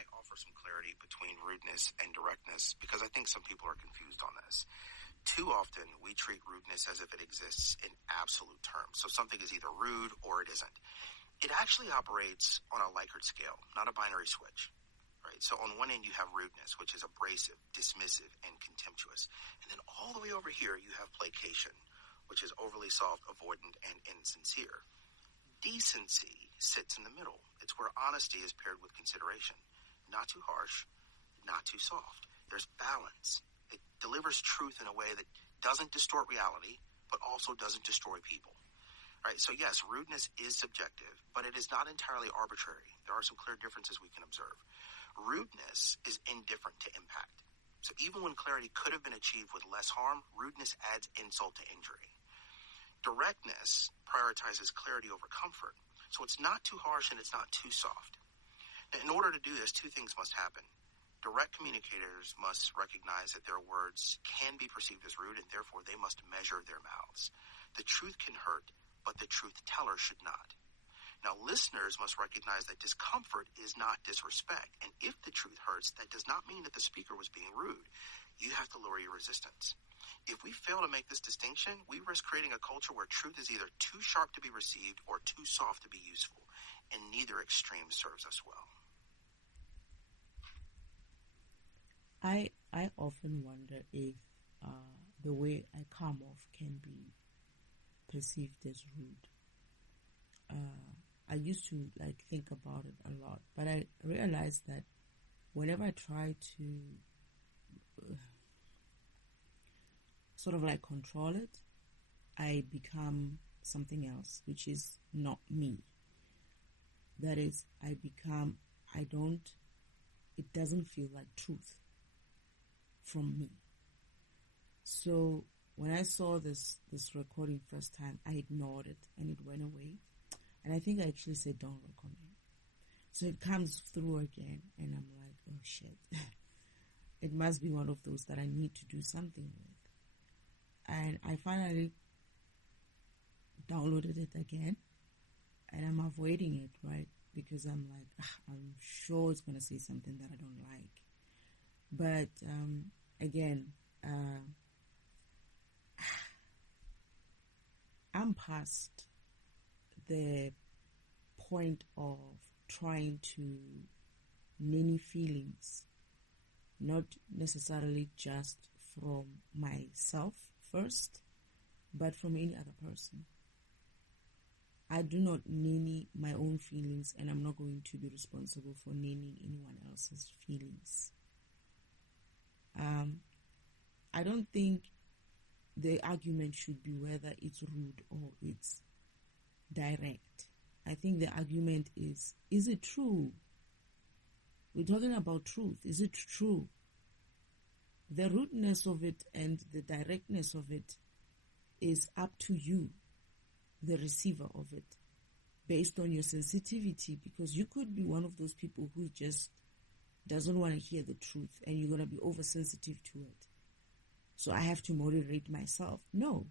I offer some clarity between rudeness and directness because I think some people are confused on this. Too often, we treat rudeness as if it exists in absolute terms. So something is either rude or it isn't. It actually operates on a Likert scale, not a binary switch. Right? So on one end, you have rudeness, which is abrasive, dismissive, and contemptuous. And then all the way over here, you have placation, which is overly soft, avoidant, and insincere. Decency sits in the middle. It's where honesty is paired with consideration. Not too harsh, not too soft. There's balance. It delivers truth in a way that doesn't distort reality, but also doesn't destroy people. Right? So yes, rudeness is subjective, but it is not entirely arbitrary. There are some clear differences we can observe. Rudeness is indifferent to impact. So even when clarity could have been achieved with less harm, rudeness adds insult to injury. Directness prioritizes clarity over comfort. So it's not too harsh and it's not too soft. Now, in order to do this, two things must happen. Direct communicators must recognize that their words can be perceived as rude, and therefore they must measure their mouths. The truth can hurt, but the truth teller should not. Now, listeners must recognize that discomfort is not disrespect, and if the truth hurts, that does not mean that the speaker was being rude. You have to lower your resistance. If we fail to make this distinction, we risk creating a culture where truth is either too sharp to be received or too soft to be useful, and neither extreme serves us well. I often wonder if the way I come off can be perceived as rude. I used to think about it a lot, but I realized that whenever I try to sort of control it, I become something else, which is not me. That is, it doesn't feel like truth from me. So when I saw this recording first time, I ignored it and it went away. And I think I actually said, don't record it. So it comes through again and I'm like, oh shit. It must be one of those that I need to do something with. And I finally downloaded it again and I'm avoiding it, right? Because I'm like, I'm sure it's going to say something that I don't like. But again, I'm past the point of trying to nanny feelings, not necessarily just from myself first, but from any other person. I do not nanny my own feelings, and I'm not going to be responsible for nannying anyone else's feelings. I don't think the argument should be whether it's rude or it's direct. I think the argument is it true? We're talking about truth. Is it true? The rudeness of it and the directness of it is up to you, the receiver of it, based on your sensitivity, because you could be one of those people who just doesn't want to hear the truth and you're going to be oversensitive to it. So I have to moderate myself. No.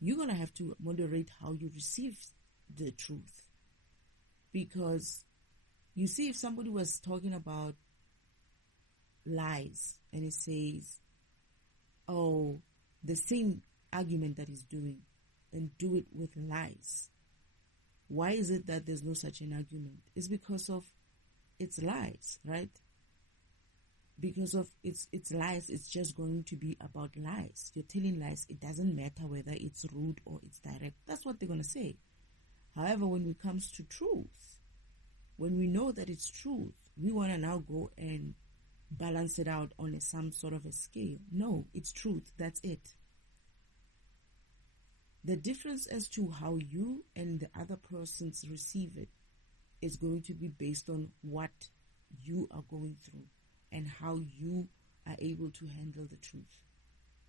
You're going to have to moderate how you receive the truth. Because you see, if somebody was talking about lies and it says, oh, the same argument that he's doing and do it with lies. Why is it that there's no such an argument? It's because of its lies, right? Because of its lies, it's just going to be about lies. You're telling lies. It doesn't matter whether it's rude or it's direct. That's what they're going to say. However, when it comes to truth, when we know that it's truth, we want to now go and balance it out on some sort of a scale. No, it's truth. That's it. The difference as to how you and the other persons receive it is going to be based on what you are going through and how you are able to handle the truth.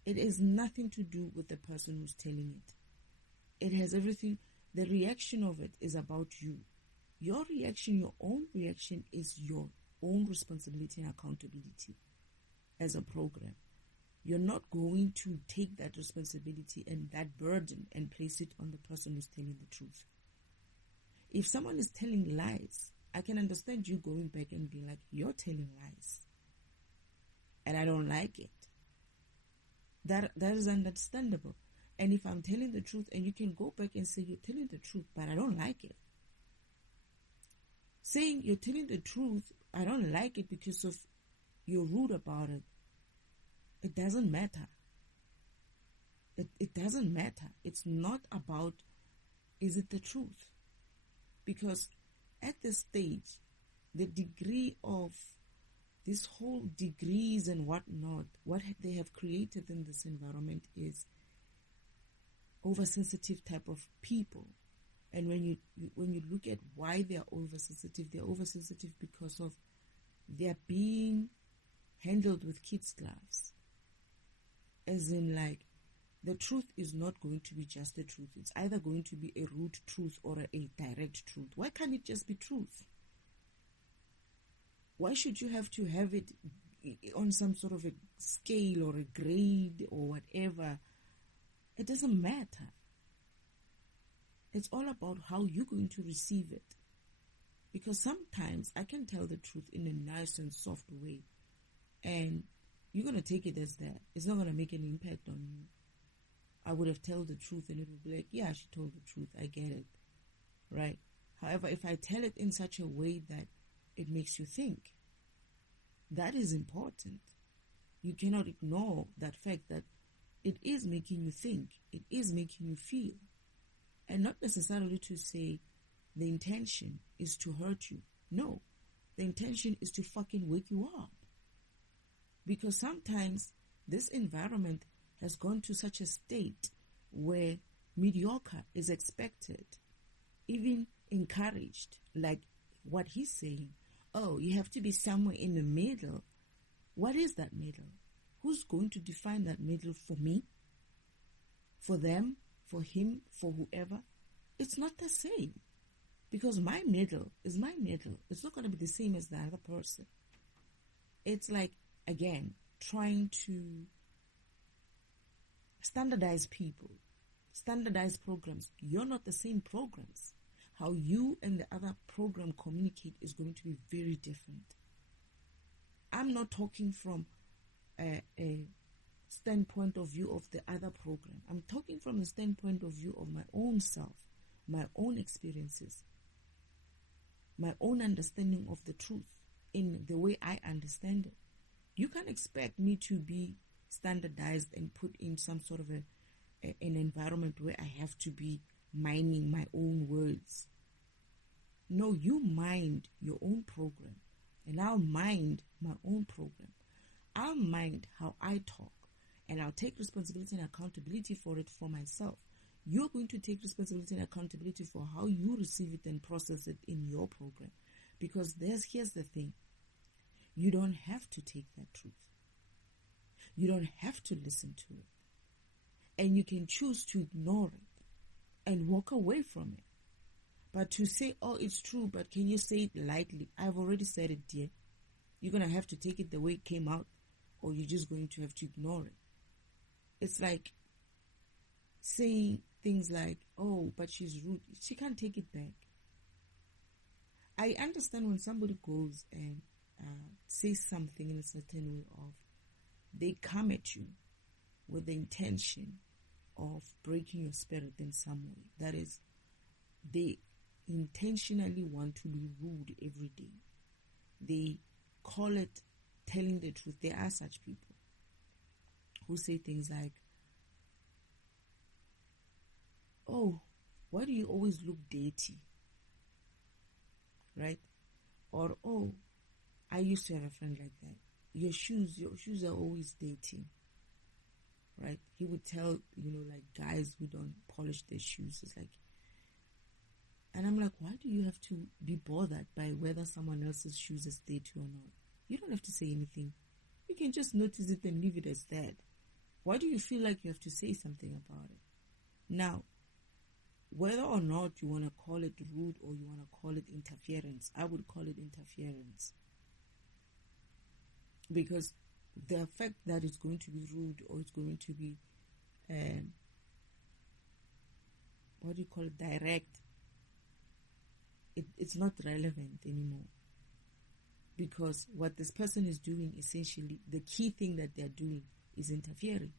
It has nothing to do with the person who's telling it. It has everything. The reaction of it is about you. Your reaction, your own reaction, is your own responsibility and accountability as a program. You're not going to take that responsibility and that burden and place it on the person who's telling the truth. If someone is telling lies, I can understand you going back and being like, you're telling lies. And I don't like it. That is understandable. And if I'm telling the truth, and you can go back and say, you're telling the truth, but I don't like it. Saying you're telling the truth, I don't like it because of you're rude about it. It doesn't matter. It doesn't matter. It's not about, is it the truth? Because at this stage, the degree of this whole degrees and whatnot, what they have created in this environment is oversensitive type of people. And when you look at why they're oversensitive because of they're being handled with kids' gloves. As in, like, the truth is not going to be just the truth. It's either going to be a rude truth or a direct truth. Why can't it just be truth? Why should you have to have it on some sort of a scale or a grade or whatever? It doesn't matter. It's all about how you're going to receive it. Because sometimes I can tell the truth in a nice and soft way, and you're going to take it as that. It's not going to make any impact on you. I would have told the truth and it would be like, yeah, she told the truth. I get it. Right? However, if I tell it in such a way that it makes you think, that is important. You cannot ignore that fact that it is making you think. It is making you feel. And not necessarily to say the intention is to hurt you. No. The intention is to fucking wake you up. Because sometimes this environment has gone to such a state where mediocre is expected, even encouraged, like what he's saying. Oh, you have to be somewhere in the middle. What is that middle? Who's going to define that middle for me? For them? For him? For whoever? It's not the same. Because my middle is my middle. It's not going to be the same as the other person. It's like, again, trying to standardize people, standardize programs. You're not the same programs. How you and the other program communicate is going to be very different. I'm not talking from a standpoint of view of the other program. I'm talking from the standpoint of view of my own self, my own experiences, my own understanding of the truth in the way I understand it. You can't expect me to be standardized and put in some sort of an environment where I have to be mining my own words. No, you mind your own program, and I'll mind my own program. I'll mind how I talk, and I'll take responsibility and accountability for it for myself. You're going to take responsibility and accountability for how you receive it and process it in your program. Because here's the thing. You don't have to take that truth. You don't have to listen to it. And you can choose to ignore it and walk away from it. But to say, oh, it's true, but can you say it lightly? I've already said it, dear. You're going to have to take it the way it came out, or you're just going to have to ignore it. It's like saying things like, oh, but she's rude. She can't take it back. I understand when somebody goes and says something in a certain way of, they come at you with the intention of breaking your spirit in some way. That is, they intentionally want to be rude every day. They call it telling the truth. There are such people who say things like, oh, why do you always look dirty? Right? Or, oh, I used to have a friend like that. Your shoes are always dirty. Right? He would tell, like guys who don't polish their shoes. It's like, and I'm like, why do you have to be bothered by whether someone else's shoes is dirty or not? You don't have to say anything. You can just notice it and leave it as that. Why do you feel like you have to say something about it? Now, whether or not you want to call it rude or you want to call it interference, I would call it interference. Because the fact that it's going to be rude or it's going to be, direct, it's not relevant anymore. Because what this person is doing, essentially, the key thing that they're doing is interfering.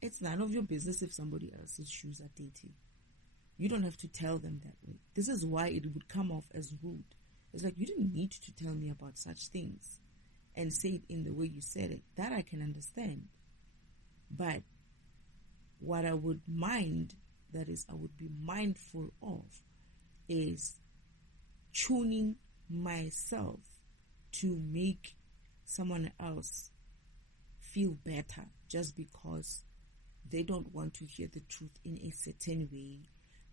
It's none of your business if somebody else's shoes are dirty. You don't have to tell them that way. This is why it would come off as rude. It's like, you didn't need to tell me about such things and say it in the way you said it. That I can understand. But what I would mind, that is, I would be mindful of, is tuning myself to make someone else feel better just because they don't want to hear the truth in a certain way.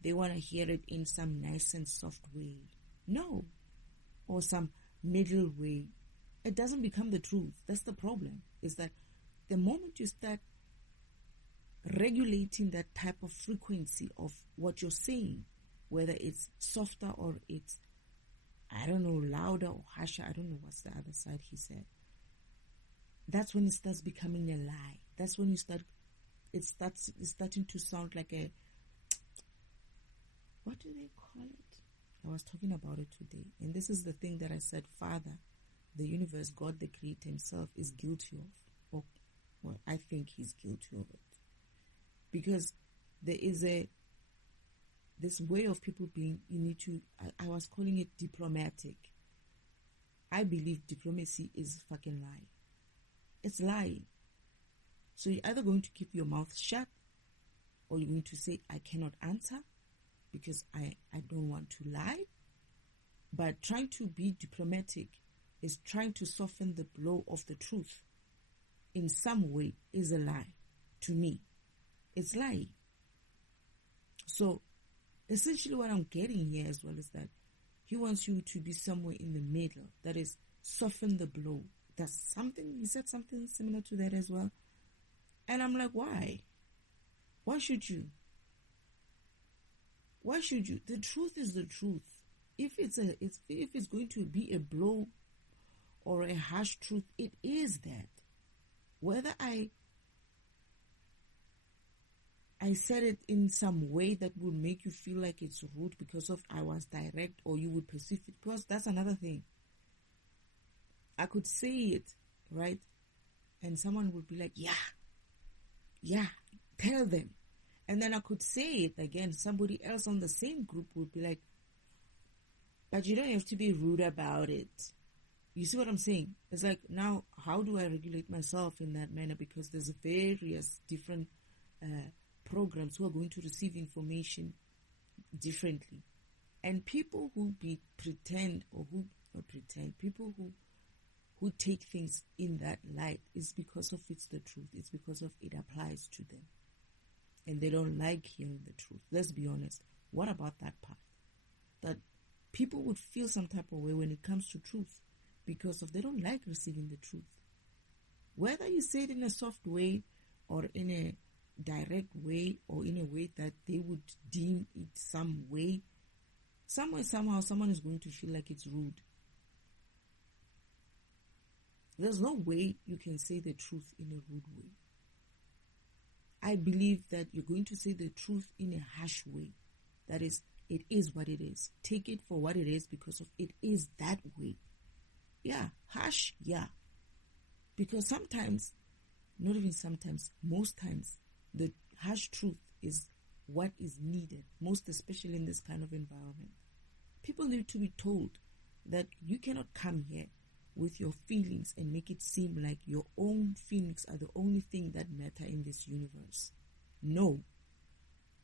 They want to hear it in some nice and soft way. No. Or some middle way. It doesn't become the truth. That's the problem. Is that the moment you start regulating that type of frequency of what you're saying, whether it's softer or it's, I don't know, louder or harsher, I don't know what's the other side he said. That's when it starts becoming a lie. That's when it's starting to sound like a, what do they call it? I was talking about it today. And this is the thing that I said, Father, the universe, God, the Creator himself is guilty of. Or, well, I think he's guilty of it. Because there is this way of people being, you need to, I was calling it diplomatic. I believe diplomacy is fucking lie. It's lying. So you're either going to keep your mouth shut, or you're going to say, I cannot answer because I don't want to lie. But trying to be diplomatic is trying to soften the blow of the truth in some way is a lie to me. It's lying. So essentially what I'm getting here as well is that he wants you to be somewhere in the middle. That is, soften the blow. That's something, he said something similar to that as well. And I'm like, why? Why should you? Why should you? The truth is the truth. If it's going to be a blow or a harsh truth, it is that. Whether I said it in some way that would make you feel like it's rude because of I was direct, or you would perceive it, because that's another thing. I could say it, right? And someone would be like, yeah, tell them. And then I could say it again. Somebody else on the same group would be like, but you don't have to be rude about it. You see what I'm saying? It's like, now, how do I regulate myself in that manner? Because there's various different programs who are going to receive information differently. And people who people who take things in that light is because of it's the truth. It's because of it applies to them. And they don't like hearing the truth. Let's be honest. What about that part? That people would feel some type of way when it comes to truth because of they don't like receiving the truth. Whether you say it in a soft way or in a direct way or in a way that they would deem it some way, somehow someone is going to feel like it's rude. There's no way you can say the truth in a rude way. I believe that you're going to say the truth in a harsh way. That is, it is what it is. Take it for what it is because of it is that way. Yeah, harsh, yeah. Because sometimes, not even sometimes, most times, the harsh truth is what is needed, most especially in this kind of environment. People need to be told that you cannot come here with your feelings and make it seem like your own feelings are the only thing that matter in this universe. No,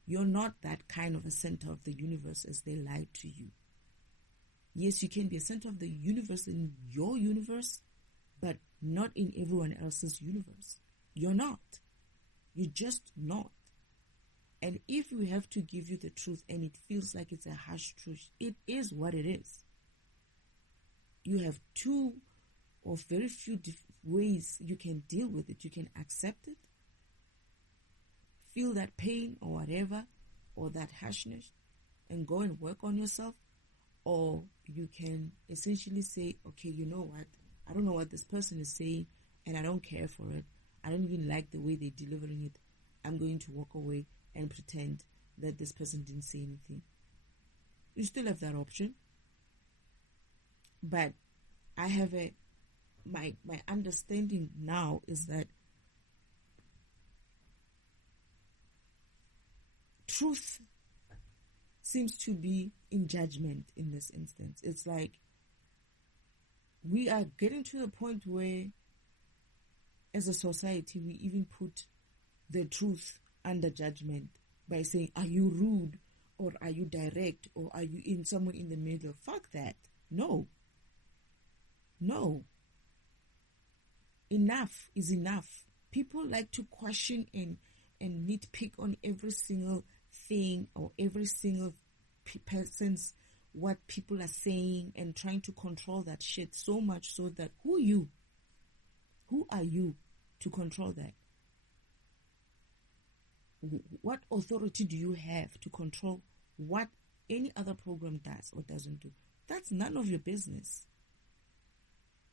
you're not that kind of a center of the universe as they lied to you. Yes, you can be a center of the universe in your universe, but not in everyone else's universe. You're not. You're just not. And if we have to give you the truth and it feels like it's a harsh truth, it is what it is. You have two or very few ways you can deal with it. You can accept it, feel that pain or whatever, or that harshness, and go and work on yourself. Or you can essentially say, okay, you know what? I don't know what this person is saying, and I don't care for it. I don't even like the way they're delivering it. I'm going to walk away and pretend that this person didn't say anything. You still have that option. But I have my understanding now is that truth seems to be in judgment in this instance. It's like we are getting to the point where, as a society, we even put the truth under judgment by saying, are you rude, or are you direct, or are you in somewhere in the middle? Fuck that. No. Enough is enough. People like to question and nitpick on every single thing or every single person's what people are saying, and trying to control that shit so much so that who are you to control that? What authority do you have to control what any other program does or doesn't do? That's none of your business.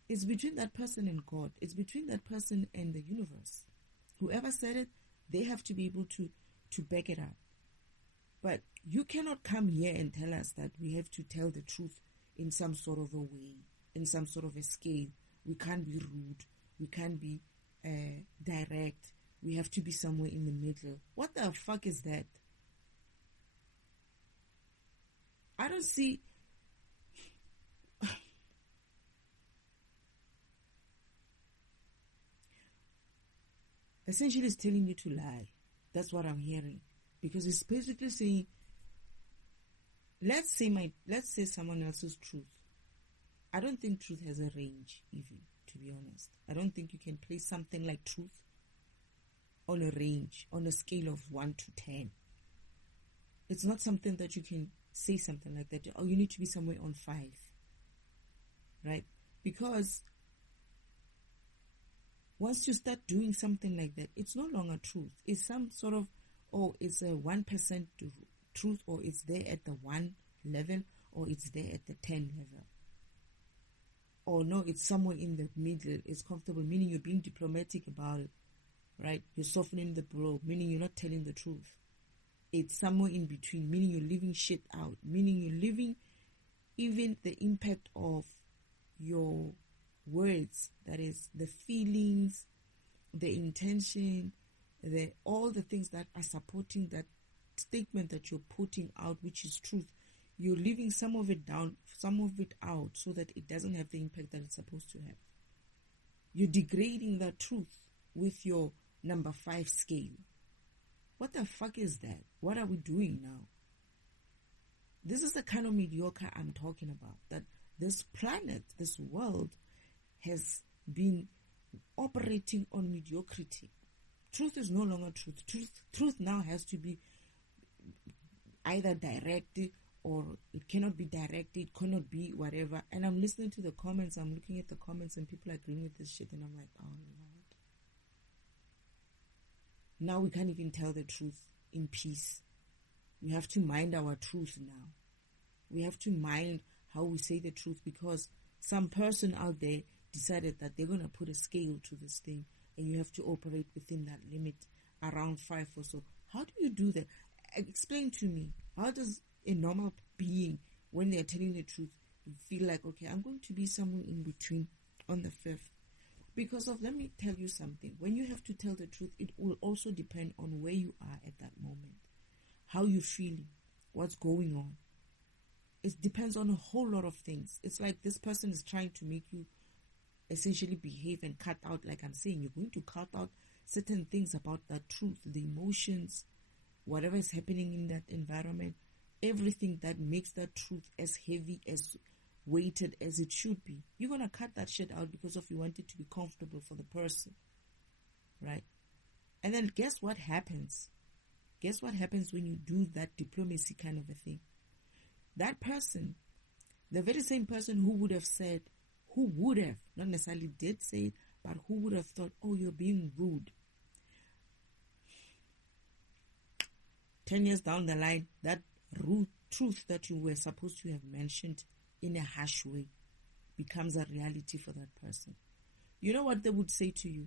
It's between that person and God. It's between that person and the universe. Whoever said it, they have to be able to back it up. But you cannot come here and tell us that we have to tell the truth in some sort of a way, in some sort of a scale. We can't be rude. We can't be direct. We have to be somewhere in the middle. What the fuck is that? I don't see... Essentially, it's telling you to lie. That's what I'm hearing. Because it's basically saying, let's say someone else's truth. I don't think truth has a range, even, to be honest. I don't think you can place something like truth on a range, on a scale of 1 to 10. It's not something that you can say something like that. Oh, you need to be somewhere on 5. Right? Because once you start doing something like that, it's no longer truth. It's some sort of, it's a 1% truth, or it's there at the 1 level, or it's there at the 10 level. Or no, it's somewhere in the middle. It's comfortable, meaning you're being diplomatic about it, right? You're softening the blow, meaning you're not telling the truth. It's somewhere in between, meaning you're leaving shit out, meaning you're leaving even the impact of your words, that is the feelings, the intention, all the things that are supporting that statement that you're putting out, which is truth. You're leaving some of it down, some of it out, so that it doesn't have the impact that it's supposed to have. You're degrading that truth with your number 5 scale. What the fuck is that? What are we doing now? This is the kind of mediocre I'm talking about. That this planet, this world, has been operating on mediocrity. Truth is no longer truth. Truth now has to be either directed, or it cannot be directed, it cannot be whatever. And I'm listening to the comments, I'm looking at the comments, and people are agreeing with this shit, and I'm like, oh Lord. Now we can't even tell the truth in peace. We have to mind our truth now. We have to mind how we say the truth, because some person out there decided that they're going to put a scale to this thing, and you have to operate within that limit, around 5 or so. How do you do that? Explain to me. How does a normal being, when they're telling the truth, feel like, okay, I'm going to be somewhere in between on the 5th? Because let me tell you something. When you have to tell the truth, it will also depend on where you are at that moment, how you're feeling, what's going on. It depends on a whole lot of things. It's like this person is trying to make you essentially behave and cut out, like I'm saying, you're going to cut out certain things about that truth, the emotions, whatever is happening in that environment, everything that makes that truth as heavy, as weighted as it should be. You're going to cut that shit out because you want it to be comfortable for the person, right? And then guess what happens? Guess what happens when you do that diplomacy kind of a thing? That person, the very same person who would have, not necessarily did say it, but who would have thought, oh, you're being rude. 10 years down the line, that rude truth that you were supposed to have mentioned in a harsh way becomes a reality for that person. You know what they would say to you?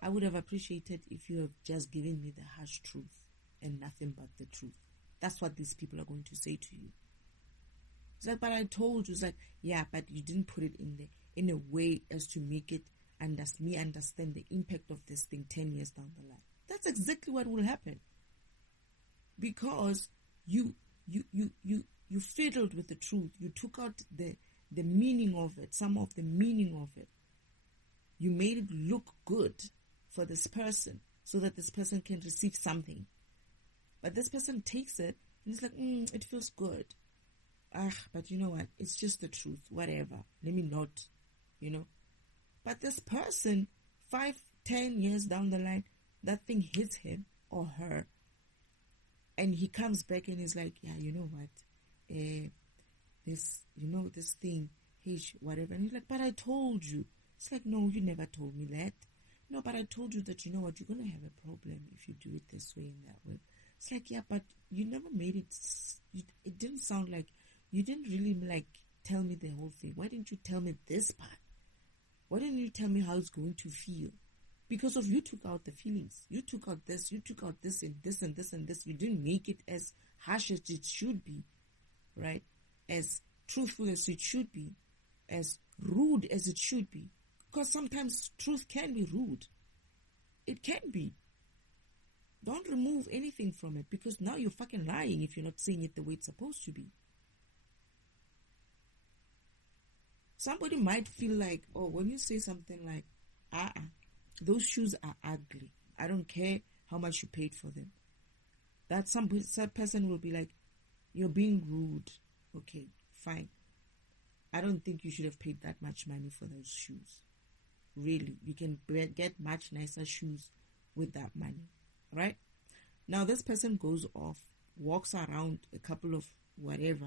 I would have appreciated if you have just given me the harsh truth and nothing but the truth. That's what these people are going to say to you. It's like, but I told you. It's like, yeah, but you didn't put it in a way as to make it me understand the impact of this thing 10 years down the line. That's exactly what will happen. Because you fiddled with the truth. You took out the meaning of it, some of the meaning of it. You made it look good for this person so that this person can receive something. But this person takes it and it's like, it feels good. But you know what? It's just the truth. Whatever. Let me not, But this person, 5-10 years down the line, that thing hits him or her. And he comes back and he's like, yeah, you know what? This thing, whatever. And he's like, but I told you. It's like, no, you never told me that. No, but I told you that, you know what, you're going to have a problem if you do it this way and that way. It's like, yeah, but you never made it. It didn't sound like, you didn't really tell me the whole thing. Why didn't you tell me this part? Why didn't you tell me how it's going to feel? Because you took out the feelings. You took out this and this and this and this. You didn't make it as harsh as it should be, right? As truthful as it should be, as rude as it should be. Because sometimes truth can be rude. It can be. Don't remove anything from it, because now you're fucking lying if you're not saying it the way it's supposed to be. Somebody might feel like, when you say something like, those shoes are ugly. I don't care how much you paid for them. That some person will be like, you're being rude. Okay, fine. I don't think you should have paid that much money for those shoes. Really, you can get much nicer shoes with that money, right? Now this person goes off, walks around a couple of whatever,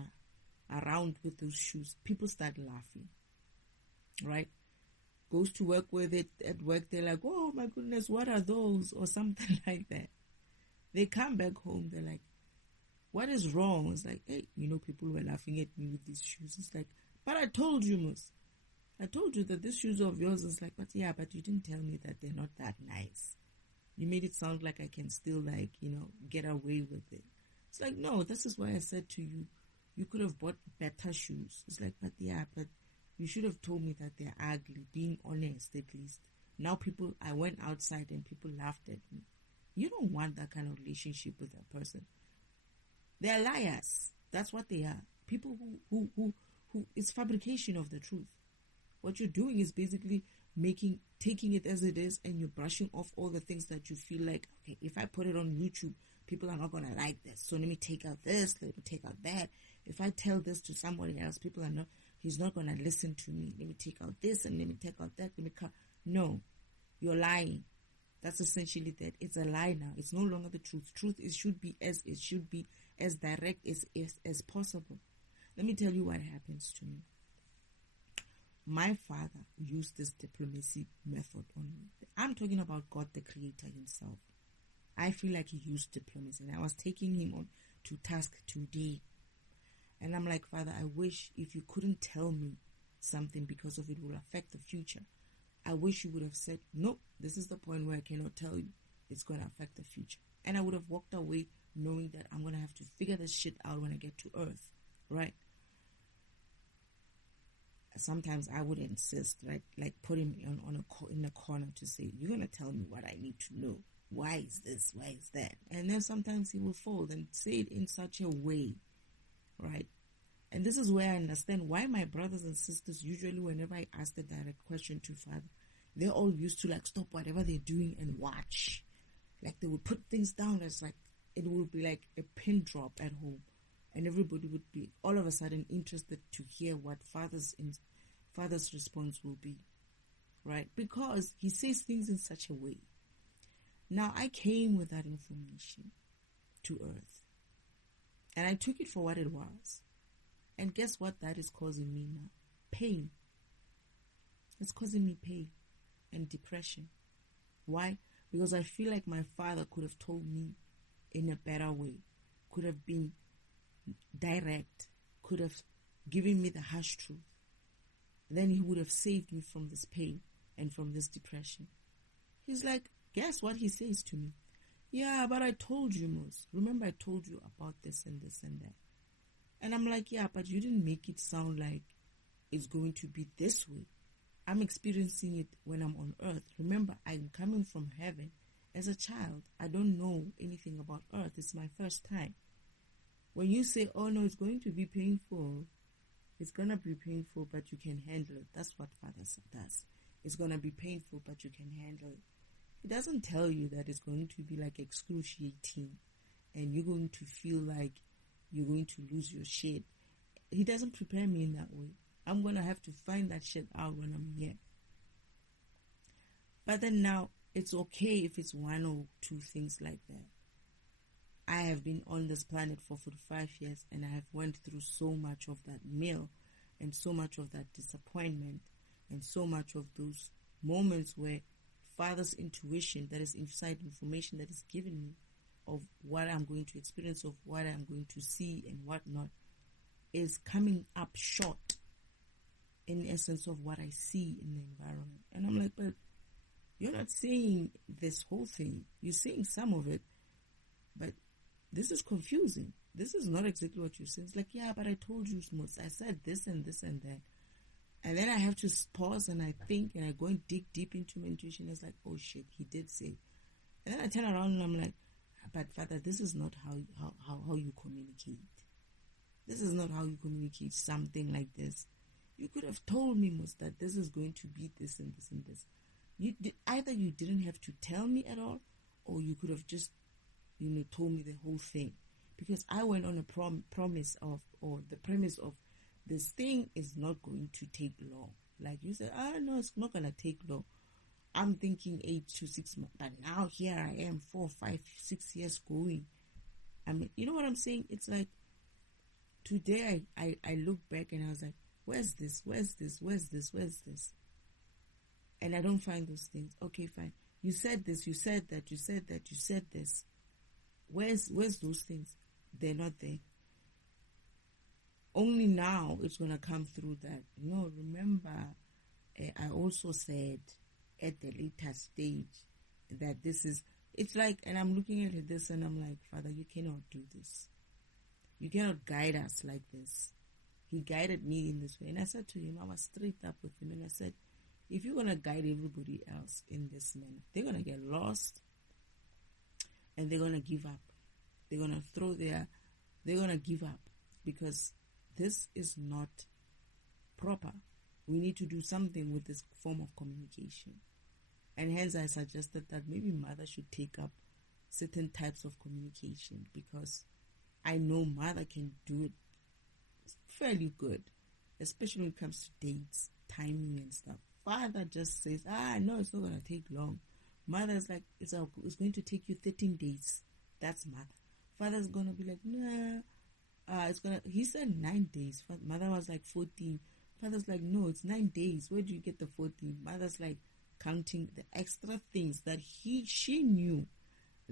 around with those shoes. People start laughing, right? Goes to work with it. At work, they're like, oh my goodness, what are those? Or something like that. They come back home, they're like, what is wrong? It's like, hey, people were laughing at me with these shoes. It's like, but I told you, Mus. I told you that these shoes of yours. Is like, but you didn't tell me that they're not that nice. You made it sound like I can still get away with it. It's like, no, this is why I said to you, you could have bought better shoes. It's like, but you should have told me that they're ugly, being honest at least. Now I went outside and people laughed at me. You don't want that kind of relationship with that person. They're liars. That's what they are. People who it's fabrication of the truth. What you're doing is basically taking it as it is, and you're brushing off all the things that you feel like, okay, if I put it on YouTube, people are not going to like this. So let me take out this, let me take out that. If I tell this to somebody else, he's not going to listen to me. Let me take out this and let me take out that. No, you're lying. That's essentially that. It's a lie now. It's no longer the truth. It should be as direct as possible. Let me tell you what happens to me. My father used this diplomacy method on me. I'm talking about God, the Creator himself. I feel like he used diplomacy, and I was taking him on to task today. And I'm like, Father, I wish if you couldn't tell me something because of it will affect the future, I wish you would have said, nope, this is the point where I cannot tell you. It's going to affect the future. And I would have walked away knowing that I'm going to have to figure this shit out when I get to Earth, right? Sometimes I would insist, right? Like put him in a corner to say, you're going to tell me what I need to know. Why is this? Why is that? And then sometimes he will fold and say it in such a way, right? And this is where I understand why my brothers and sisters, usually whenever I ask the direct question to Father, they're all used to stop whatever they're doing and watch. Like they would put things down as it would be like a pin drop at home. And everybody would be all of a sudden interested to hear what Father's response will be, right? Because he says things in such a way. Now, I came with that information to Earth, and I took it for what it was. And guess what that is causing me now? Pain. It's causing me pain and depression. Why? Because I feel like my father could have told me in a better way, could have been direct, could have given me the harsh truth. Then he would have saved me from this pain and from this depression. He's like, guess what he says to me? Yeah, but I told you, Mos. Remember I told you about this and this and that. And I'm like, yeah, but you didn't make it sound like it's going to be this way. I'm experiencing it when I'm on earth. Remember, I'm coming from heaven as a child. I don't know anything about earth. It's my first time. When you say, oh no, it's going to be painful, it's going to be painful, but you can handle it. That's what Father does. It's going to be painful, but you can handle it. It doesn't tell you that it's going to be like excruciating and you're going to feel like you're going to lose your shit. He doesn't prepare me in that way. I'm going to have to find that shit out when I'm here. But then now, it's okay if it's one or two things like that. I have been on this planet for 45 years and I have went through so much of that meal and so much of that disappointment and so much of those moments where Father's intuition, that is inside information that is given me of what I'm going to experience, of what I'm going to see and whatnot, is coming up short in essence of what I see in the environment. And I'm like, but you're not saying this whole thing. You're saying some of it, but this is confusing. This is not exactly what you said. It's like, yeah, but I told you, I said this and this and that. And then I have to pause and I think and I go and dig deep into my intuition. It's like, oh shit, he did say. And then I turn around and I'm like, but Father, this is not how you communicate. This is not how you communicate something like this. You could have told me, that this is going to be this and this and this. Either you didn't have to tell me at all, or you could have just, told me the whole thing. Because I went on a premise of this thing is not going to take long. Like you said, no, it's not going to take long. I'm thinking 8 to 6 months, but now here I am, 4, 5, 6 years going. I mean, you know what I'm saying? It's like, today I look back and I was like, where's this? Where's this? Where's this? Where's this? And I don't find those things. Okay, fine. You said this, you said that, you said that, you said this. Where's those things? They're not there. Only now it's going to come through that. No, remember, I also said at the later stage that this is, it's like, and I'm looking at this and I'm like, Father, you cannot do this. You cannot guide us like this. He guided me in this way. And I said to him, I was straight up with him and I said, if you're going to guide everybody else in this manner, they're going to get lost and they're going to give up. They're going to give up because this is not proper. We need to do something with this form of communication. And hence I suggested that maybe Mother should take up certain types of communication because I know Mother can do it fairly good, especially when it comes to dates, timing and stuff. Father just says, no, it's not going to take long. Mother's like, it's going to take you 13 days. That's Mother. Father's going to be like, nah, he said 9 days. Mother was like 14. Father's like, no, it's 9 days. Where do you get the 14? Mother's like counting the extra things that she knew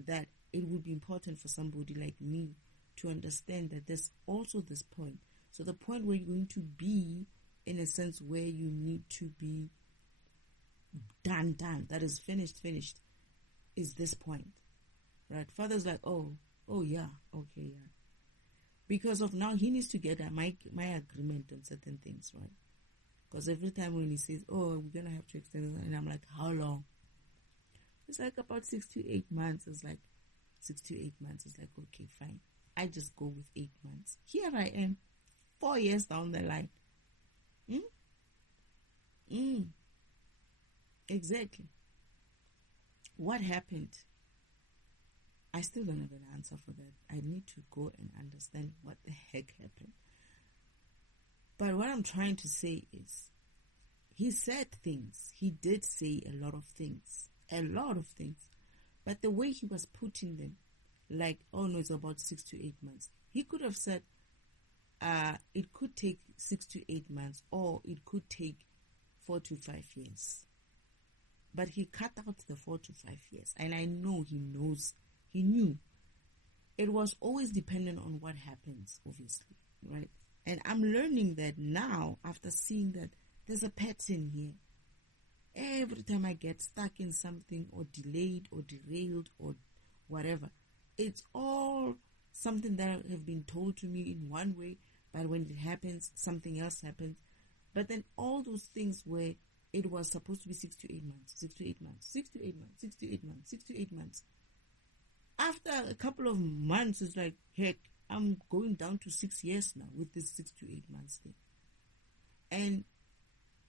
that it would be important for somebody like me to understand that there's also this point. So the point where you're going to be, in a sense, where you need to be done, that is finished, is this point, right? Father's like, oh yeah, okay, yeah. Because of now, he needs to get my agreement on certain things, right? Because every time when he says, oh, we're going to have to extend it, and I'm like, how long? It's like about 6 to 8 months. It's like, 6 to 8 months. It's like, okay, fine. I just go with 8 months. Here I am, 4 years down the line. Exactly. What happened? I still don't have an answer for that. I need to go and understand what the heck happened. But what I'm trying to say is, he said things. He did say a lot of things. But the way he was putting them, like, oh no, it's about 6 to 8 months. He could have said, it could take 6 to 8 months, or it could take 4 to 5 years. But he cut out the 4 to 5 years. And I know he knew. It was always dependent on what happens, obviously, right? And I'm learning that now, after seeing that there's a pattern here. Every time I get stuck in something, or delayed, or derailed, or whatever, it's all something that have been told to me in one way, but when it happens, something else happens. But then all those things where it was supposed to be 6 to 8 months, 6 to 8 months, 6 to 8 months, 6 to 8 months, 6 to 8 months. After a couple of months, it's like, heck, I'm going down to 6 years now with this 6 to 8 months thing. And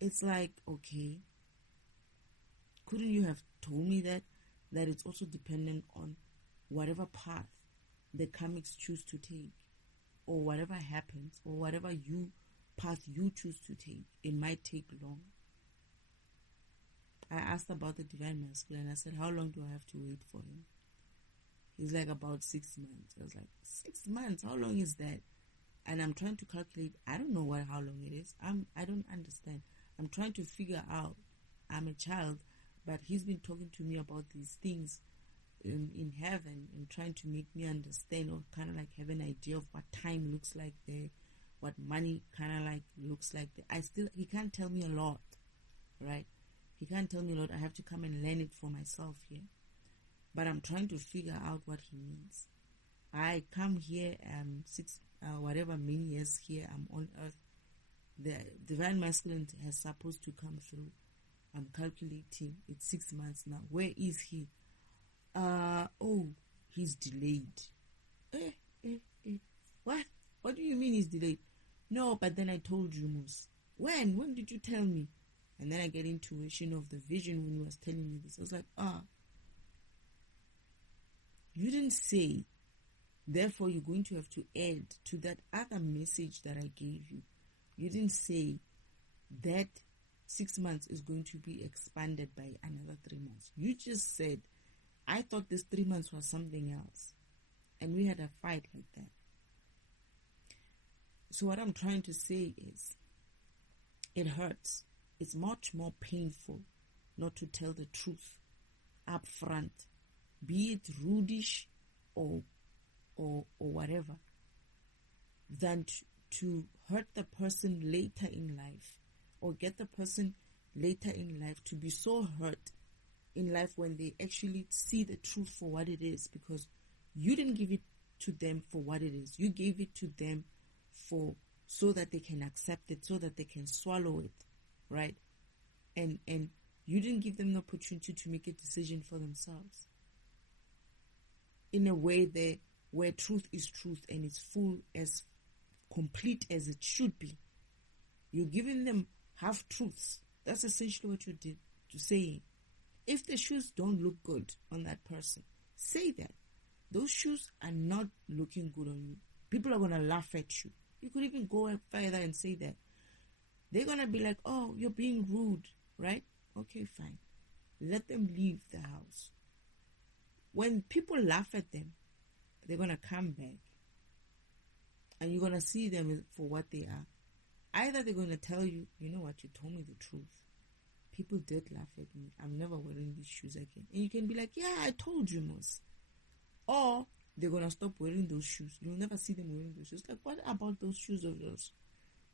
it's like, okay, couldn't you have told me that it's also dependent on whatever path the karmics choose to take, or whatever happens, or whatever path you choose to take. It might take long. I asked about the divine masculine. I said, how long do I have to wait for him? He's like, about 6 months. I was like, 6 months? How long is that? And I'm trying to calculate. I don't know how long it is. I don't understand. I'm trying to figure out. I'm a child, but he's been talking to me about these things in heaven and trying to make me understand, or kind of like have an idea of what time looks like there, what money kind of like looks like there. He can't tell me a lot, right? He can't tell me a lot. I have to come and learn it for myself here. But I'm trying to figure out what he means. I come here, whatever many years here I'm on earth, the divine masculine has supposed to come through. I'm calculating, it's 6 months now. Where is he? He's delayed. What? What do you mean he's delayed? No, but then I told you, Moose. When did you tell me? And then I get intuition of the vision when he was telling me this. I was like, you didn't say, therefore you're going to have to add to that other message that I gave you. You didn't say that 6 months is going to be expanded by another 3 months. You just said, I thought this 3 months was something else. And we had a fight like that. So what I'm trying to say is, it hurts. It's much more painful not to tell the truth up front, be it rudish or whatever, than to hurt the person later in life, or get the person later in life to be so hurt in life when they actually see the truth for what it is, because you didn't give it to them for what it is. You gave it to them so that they can accept it, so that they can swallow it, right? And you didn't give them the opportunity to make a decision for themselves in a way where truth is truth and it's full, as complete as it should be. You're giving them half truths. That's essentially what you did to say. If the shoes don't look good on that person, say that. Those shoes are not looking good on you. People are going to laugh at you. You could even go further and say that. They're going to be like, oh, you're being rude, right? Okay, fine. Let them leave the house. When people laugh at them, they're going to come back. And you're going to see them for what they are. Either they're going to tell you, you know what, you told me the truth. People did laugh at me. I'm never wearing these shoes again. And you can be like, yeah, I told you, Moose. Or they're going to stop wearing those shoes. You'll never see them wearing those shoes. Like, what about those shoes of yours?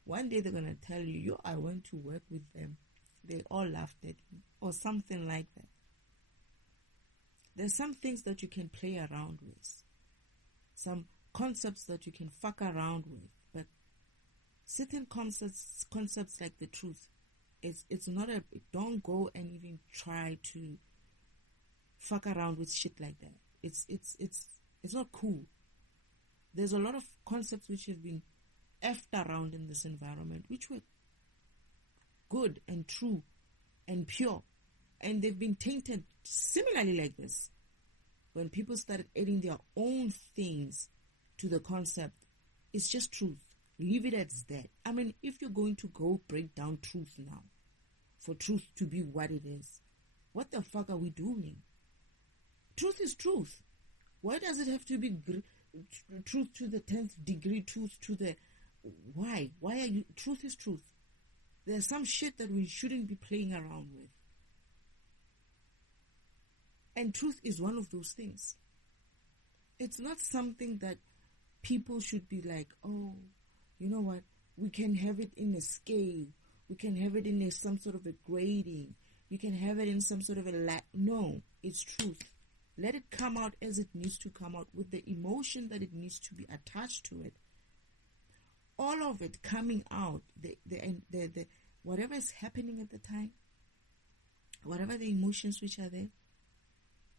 One day they're going to tell you, I went to work with them. They all laughed at me. Or something like that. There's some things that you can play around with. Some concepts that you can fuck around with. But certain concepts like the truth, it's not don't go and even try to fuck around with shit like that. It's not cool. There's a lot of concepts which have been effed around in this environment, which were good and true and pure, and they've been tainted similarly like this. When people started adding their own things to the concept, it's just truth. Leave it as that. I mean, if you're going to go break down truth now, for truth to be what it is, what the fuck are we doing? Truth is truth. Why does it have to be truth to the 10th degree, truth to the... Why? Why are you... Truth is truth. There's some shit that we shouldn't be playing around with. And truth is one of those things. It's not something that people should be like, oh, you know what? We can have it in a scale. We can have it in some sort of a grading. You can have it in some sort of a... No, it's truth. Let it come out as it needs to come out with the emotion that it needs to be attached to it. all of it coming out, the whatever is happening at the time, whatever the emotions which are there,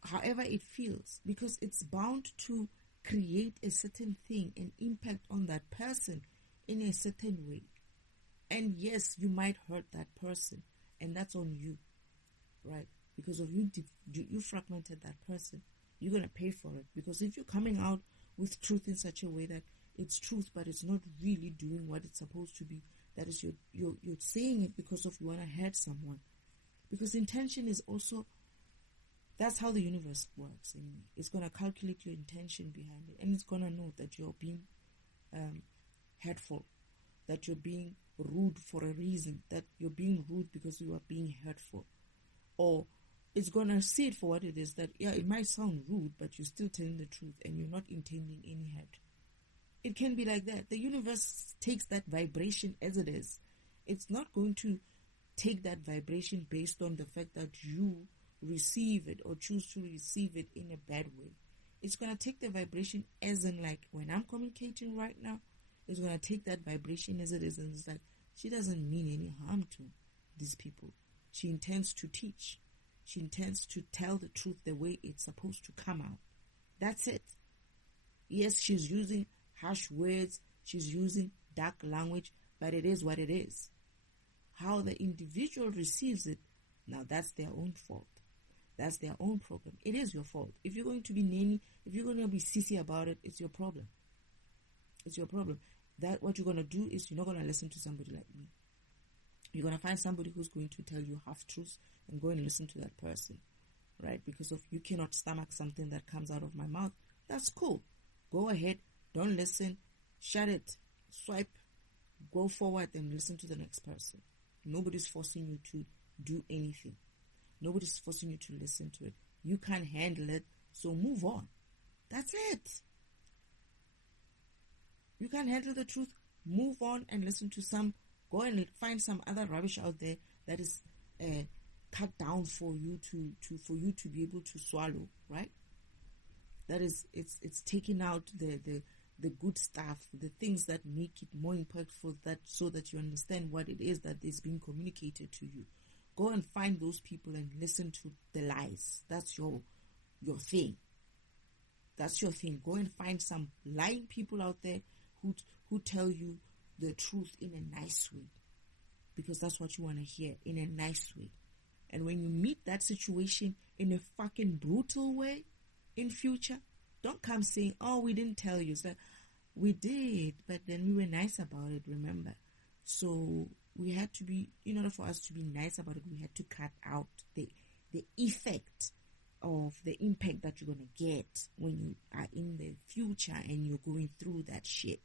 however it feels, because it's bound to create a certain thing, an impact on that person in a certain way. And yes, you might hurt that person, and that's on you, right? Because of you fragmented that person. You're going to pay for it. Because if you're coming out with truth in such a way that it's truth, but it's not really doing what it's supposed to be, that is, you're saying it because of you want to hurt someone. Because intention is also, that's how the universe works anyway. It's going to calculate your intention behind it, and it's going to know that you're being hurtful, that you're being rude for a reason, that you're being rude because you are being hurtful. Or it's going to see it for what it is, that, yeah, it might sound rude, but you're still telling the truth and you're not intending any hurt. It can be like that. The universe takes that vibration as it is. It's not going to take that vibration based on the fact that you receive it or choose to receive it in a bad way. It's going to take the vibration as in, like, when I'm communicating right now, it's going to take that vibration as it is, and it's like, she doesn't mean any harm to these people. She intends to teach. She intends to tell the truth the way it's supposed to come out. That's it. Yes, she's using harsh words. She's using dark language, but it is what it is. How the individual receives it, now that's their own fault. That's their own problem. It is your fault. If you're going to be nanny, if you're going to be sissy about it, it's your problem. It's your problem. That what you're going to do is you're not going to listen to somebody like me. You're going to find somebody who's going to tell you half-truths and go and listen to that person, right? Because if you cannot stomach something that comes out of my mouth, that's cool. Go ahead. Don't listen. Shut it. Swipe. Go forward and listen to the next person. Nobody's forcing you to do anything. Nobody's forcing you to listen to it. You can't handle it, so move on. That's it. You can't handle the truth, move on and listen to go and find some other rubbish out there that is cut down for you to be able to swallow, right? That is, it's taking out the good stuff, the things that make it more impactful, that so that you understand what it is that is being communicated to you. Go and find those people and listen to the lies. That's your thing. That's your thing. Go and find some lying people out there who tell you the truth in a nice way, because that's what you want to hear, in a nice way. And when you meet that situation in a fucking brutal way in future, don't come saying, oh, we didn't tell you. It's like, we did, but then we were nice about it, remember? So we had to be, in order for us to be nice about it, we had to cut out the effect of the impact that you're going to get when you are in the future and you're going through that shit.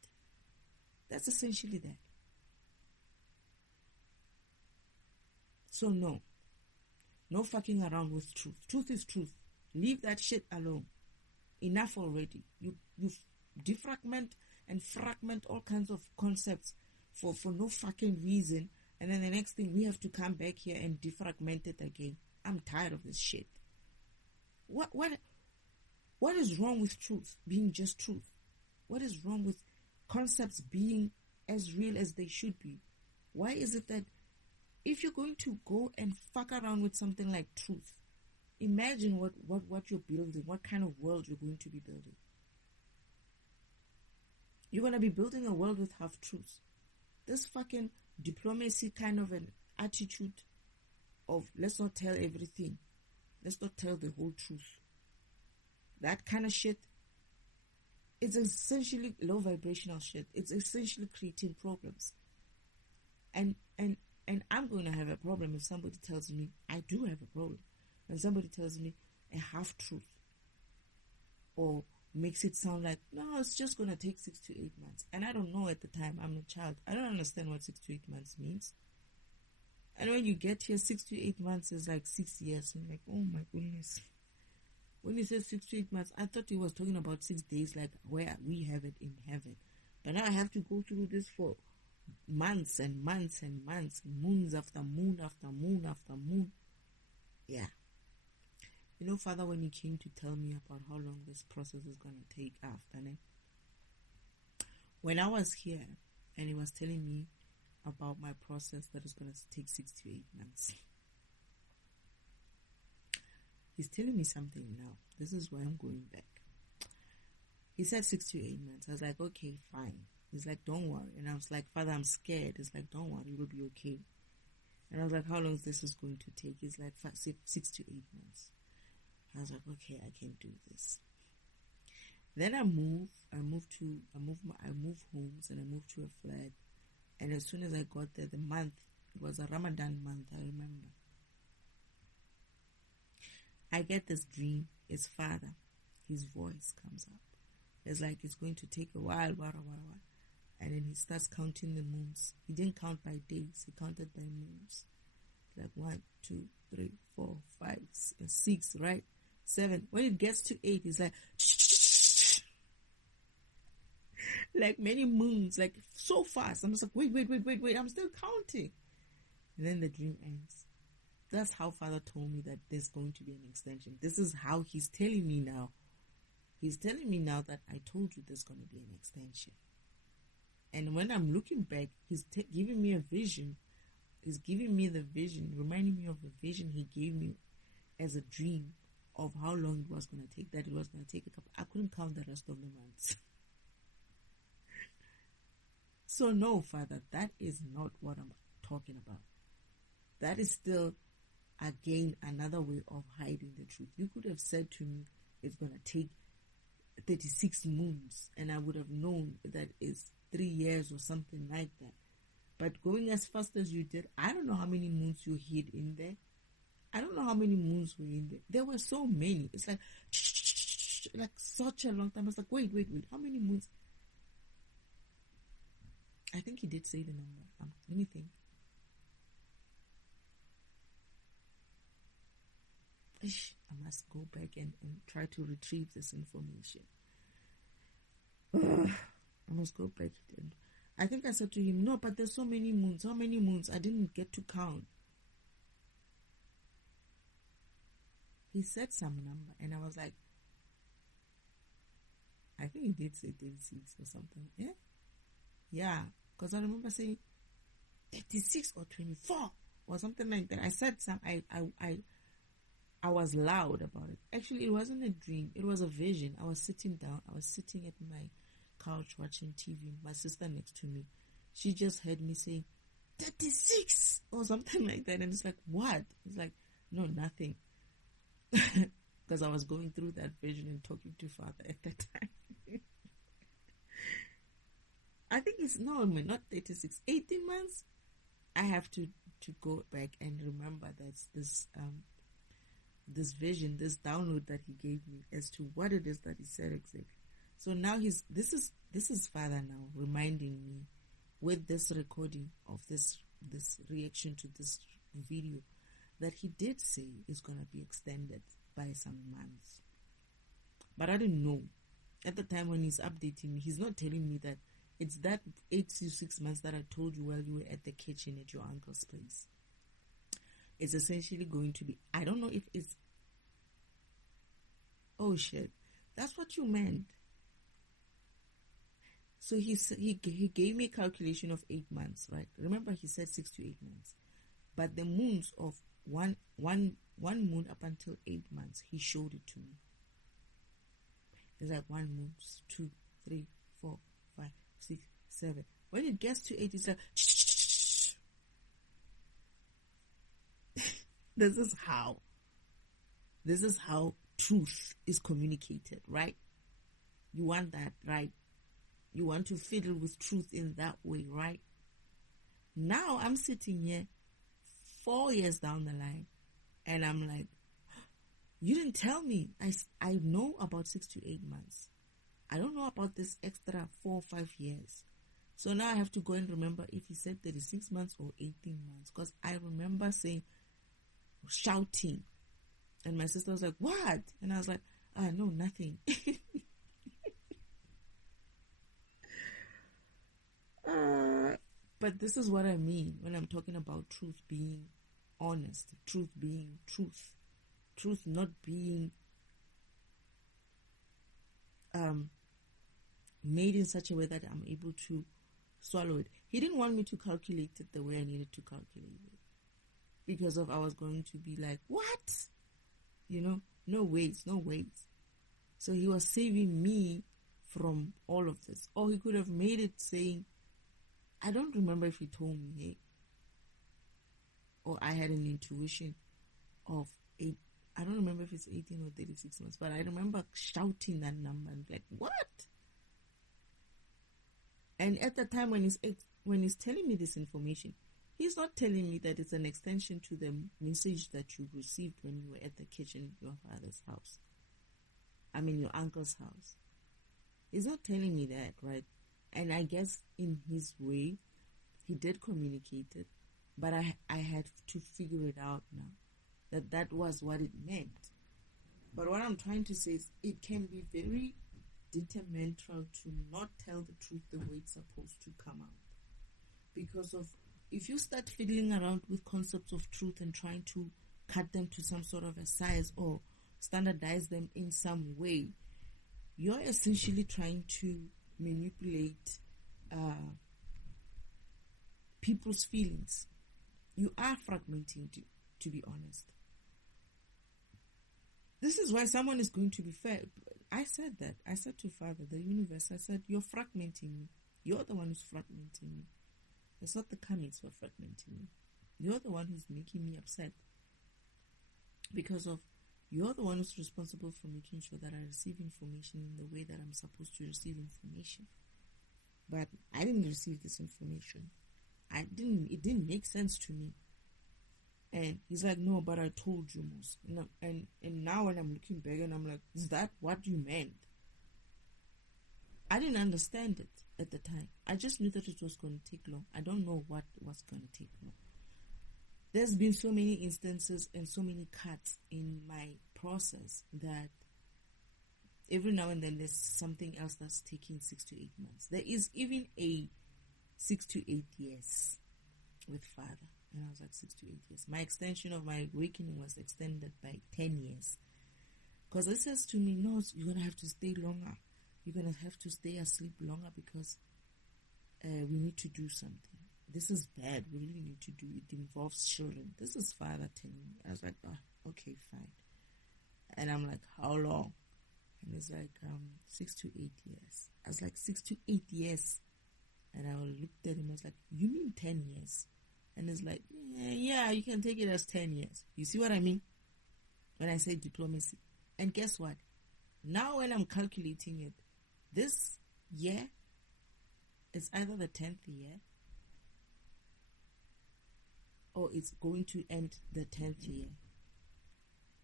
That's essentially that. So no fucking around with truth. Truth is truth. Leave that shit alone. Enough already. You defragment and fragment all kinds of concepts for no fucking reason, and then the next thing we have to come back here and defragment it again. I'm tired of this shit. What is wrong with truth being just truth? What is wrong with concepts being as real as they should be? Why is it that if you're going to go and fuck around with something like truth, imagine what you're building, what kind of world you're going to be building. You're going to be building a world with half-truths. This fucking diplomacy kind of an attitude of let's not tell everything. Let's not tell the whole truth. That kind of shit, it's essentially low vibrational shit. It's essentially creating problems. And I'm going to have a problem if somebody tells me I do have a problem. When somebody tells me a half-truth or makes it sound like, no, it's just going to take 6 to 8 months. And I don't know at the time. I'm a child. I don't understand what 6 to 8 months means. And when you get here, 6 to 8 months is like 6 years. I'm like, oh my goodness. When he said 6 to 8 months, I thought he was talking about 6 days, like where we have it in heaven. But now I have to go through this for months and months and months, moons after moon after moon after moon. Yeah. You know, Father, when you came to tell me about how long this process is going to take after, when I was here and he was telling me about my process that is going to take 6 to 8 months. He's telling me something now. This is why I'm going back. He said 6 to 8 months. I was like, okay, fine. He's like, don't worry. And I was like, Father, I'm scared. He's like, don't worry, it will be okay. And I was like, how long is this going to take? He's like, 6 to 8 months. I was like, okay, I can do this. Then I move homes, and I moved to a flat. And as soon as I got there, the month, it was a Ramadan month, I remember. I get this dream. It's Father. His voice comes up. It's like it's going to take a while, and then he starts counting the moons. He didn't count by days. He counted by moons. Like 1, 2, 3, 4, 5, 6, right? 7. When it gets to 8, it's like like many moons, like so fast. I'm just like, wait. I'm still counting. And then the dream ends. That's how Father told me that there's going to be an extension. This is how he's telling me now. He's telling me now that I told you there's going to be an extension. And when I'm looking back, he's giving me a vision. He's giving me the vision, reminding me of the vision he gave me as a dream of how long it was going to take. That it was going to take a couple. I couldn't count the rest of the months. So no, Father, that is not what I'm talking about. That is still, again, another way of hiding the truth. You could have said to me, it's going to take 36 moons, and I would have known that it's 3 years or something like that. But going as fast as you did, I don't know how many moons you hid in there. I don't know how many moons were in there. There were so many. It's like such a long time. I was like, wait. How many moons? I think he did say the number. Let me think. I must go back and try to retrieve this information. I must go back. And I think I said to him, no, but there's so many moons. How many moons? I didn't get to count. He said some number, and I was like, I think he did say 36 or something. Yeah, because I remember saying 36 or 24 or something like that. I said some. I was loud about it. Actually, it wasn't a dream. It was a vision. I was sitting down. I was sitting at my couch watching TV. My sister next to me, she just heard me saying 36 or something like that. And it's like, what? It's like, no, nothing. Because I was going through that vision and talking to Father at that time. I think it's, no, not 36, 18 months. I have to go back and remember that this vision, this download that he gave me as to what it is that he said exactly. So now this is Father now reminding me with this recording of this reaction to this video that he did say is going to be extended by some months. But I didn't know. At the time when he's updating me, he's not telling me that it's that 8 to 6 months that I told you while you were at the kitchen at your uncle's place. It's essentially going to be, I don't know if it's, oh shit, that's what you meant. So he gave me a calculation of 8 months, right? Remember he said 6 to 8 months. But the moons of one moon up until 8 months, he showed it to me. It's like 1 moon, 2, 3, 4, 5, 6, 7. When it gets to 8, it's like, shh. This is how truth is communicated, right? You want that, right? You want to fiddle with truth in that way, right? Now I'm sitting here 4 years down the line, and I'm like, you didn't tell me. I know about 6 to 8 months. I don't know about this extra 4 or 5 years. So now I have to go and remember if he said 36 months or 18 months. Because I remember shouting. And my sister was like, what? And I was like, no, nothing. But this is what I mean when I'm talking about truth being honest, truth being truth, truth not being made in such a way that I'm able to swallow it. He didn't want me to calculate it the way I needed to calculate it. Because I was going to be like, what? No ways. So he was saving me from all of this. Or he could have made it saying, I don't remember if he told me, hey, or I had an intuition of I don't remember if it's 18 or 36 months, but I remember shouting that number and like, what? And at the time when he's telling me this information, he's not telling me that it's an extension to the message that you received when you were at the kitchen in your father's house. I mean, your uncle's house. He's not telling me that, right? And I guess in his way, he did communicate it, but I had to figure it out now, that was what it meant. But what I'm trying to say is it can be very detrimental to not tell the truth the way it's supposed to come out. Because if you start fiddling around with concepts of truth and trying to cut them to some sort of a size or standardize them in some way, you're essentially trying to manipulate people's feelings. You are fragmenting, to be honest. This is why someone is going to be fair. I said that. I said to Father, the universe, I said, you're fragmenting me. You're the one who's fragmenting me. It's not the Kamiks who are fragmenting me. You're the one who's making me upset. Because you're the one who's responsible for making sure that I receive information in the way that I'm supposed to receive information. But I didn't receive this information. It didn't make sense to me. And he's like, no, but I told you, Mos. And now when I'm looking back and I'm like, is that what you meant? I didn't understand it at the time. I just knew that it was going to take long. I don't know what was going to take long. There's been so many instances and so many cuts in my process that every now and then there's something else that's taking 6 to 8 months. There is even a 6 to 8 years with Father. And I was like 6 to 8 years. My extension of my awakening was extended by 10 years. Because it says to me, no, you're going to have to stay longer. You're going to have to stay asleep longer because we need to do something. This is bad. We really need to do it. It involves children. This is Father telling me. I was like, oh, okay, fine. And I'm like, how long? And it's like 6 to 8 years. I was like, 6 to 8 years. And I looked at him. I was like, you mean 10 years? And it's like, yeah, you can take it as 10 years. You see what I mean? When I say diplomacy. And guess what? Now when I'm calculating it, this year is either the 10th year or it's going to end the 10th year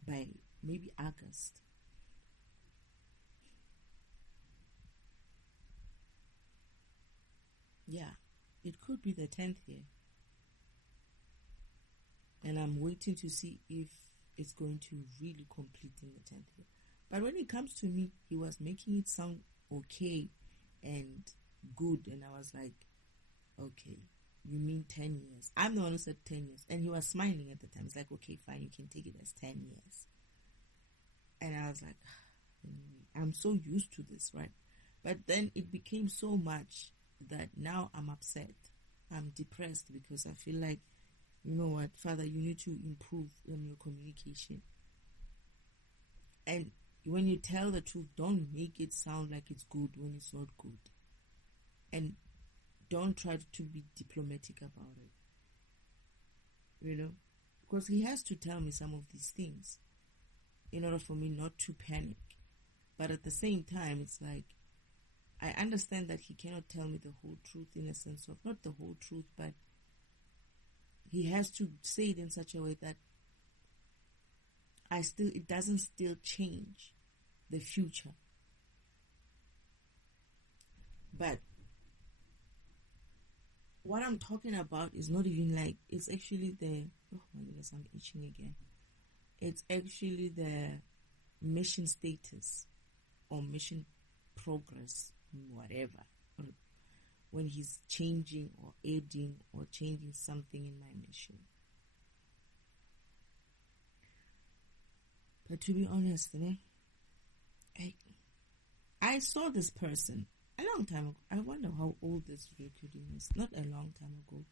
by maybe August. Yeah, it could be the 10th year. And I'm waiting to see if it's going to really complete in the 10th year. But when it comes to me, he was making it sound okay and good. And I was like, okay, you mean 10 years? I'm the one who said 10 years. And he was smiling at the time. He's like, okay, fine, you can take it as 10 years. And I was like, I'm so used to this, right? But then it became so much that now I'm upset. I'm depressed because I feel like, you know what, Father, you need to improve on your communication. And when you tell the truth, don't make it sound like it's good when it's not good. And don't try to be diplomatic about it. You know? Because he has to tell me some of these things in order for me not to panic. But at the same time, it's like, I understand that he cannot tell me the whole truth in a sense of, not the whole truth, but he has to say it in such a way that it doesn't still change the future. But what I'm talking about is not even like, it's actually oh my goodness, I'm itching again. It's actually the mission status or mission progress, whatever. When he's changing or aiding or changing something in my mission. But to be honest, I saw this person a long time ago. I wonder how old this recording is. Not a long time ago.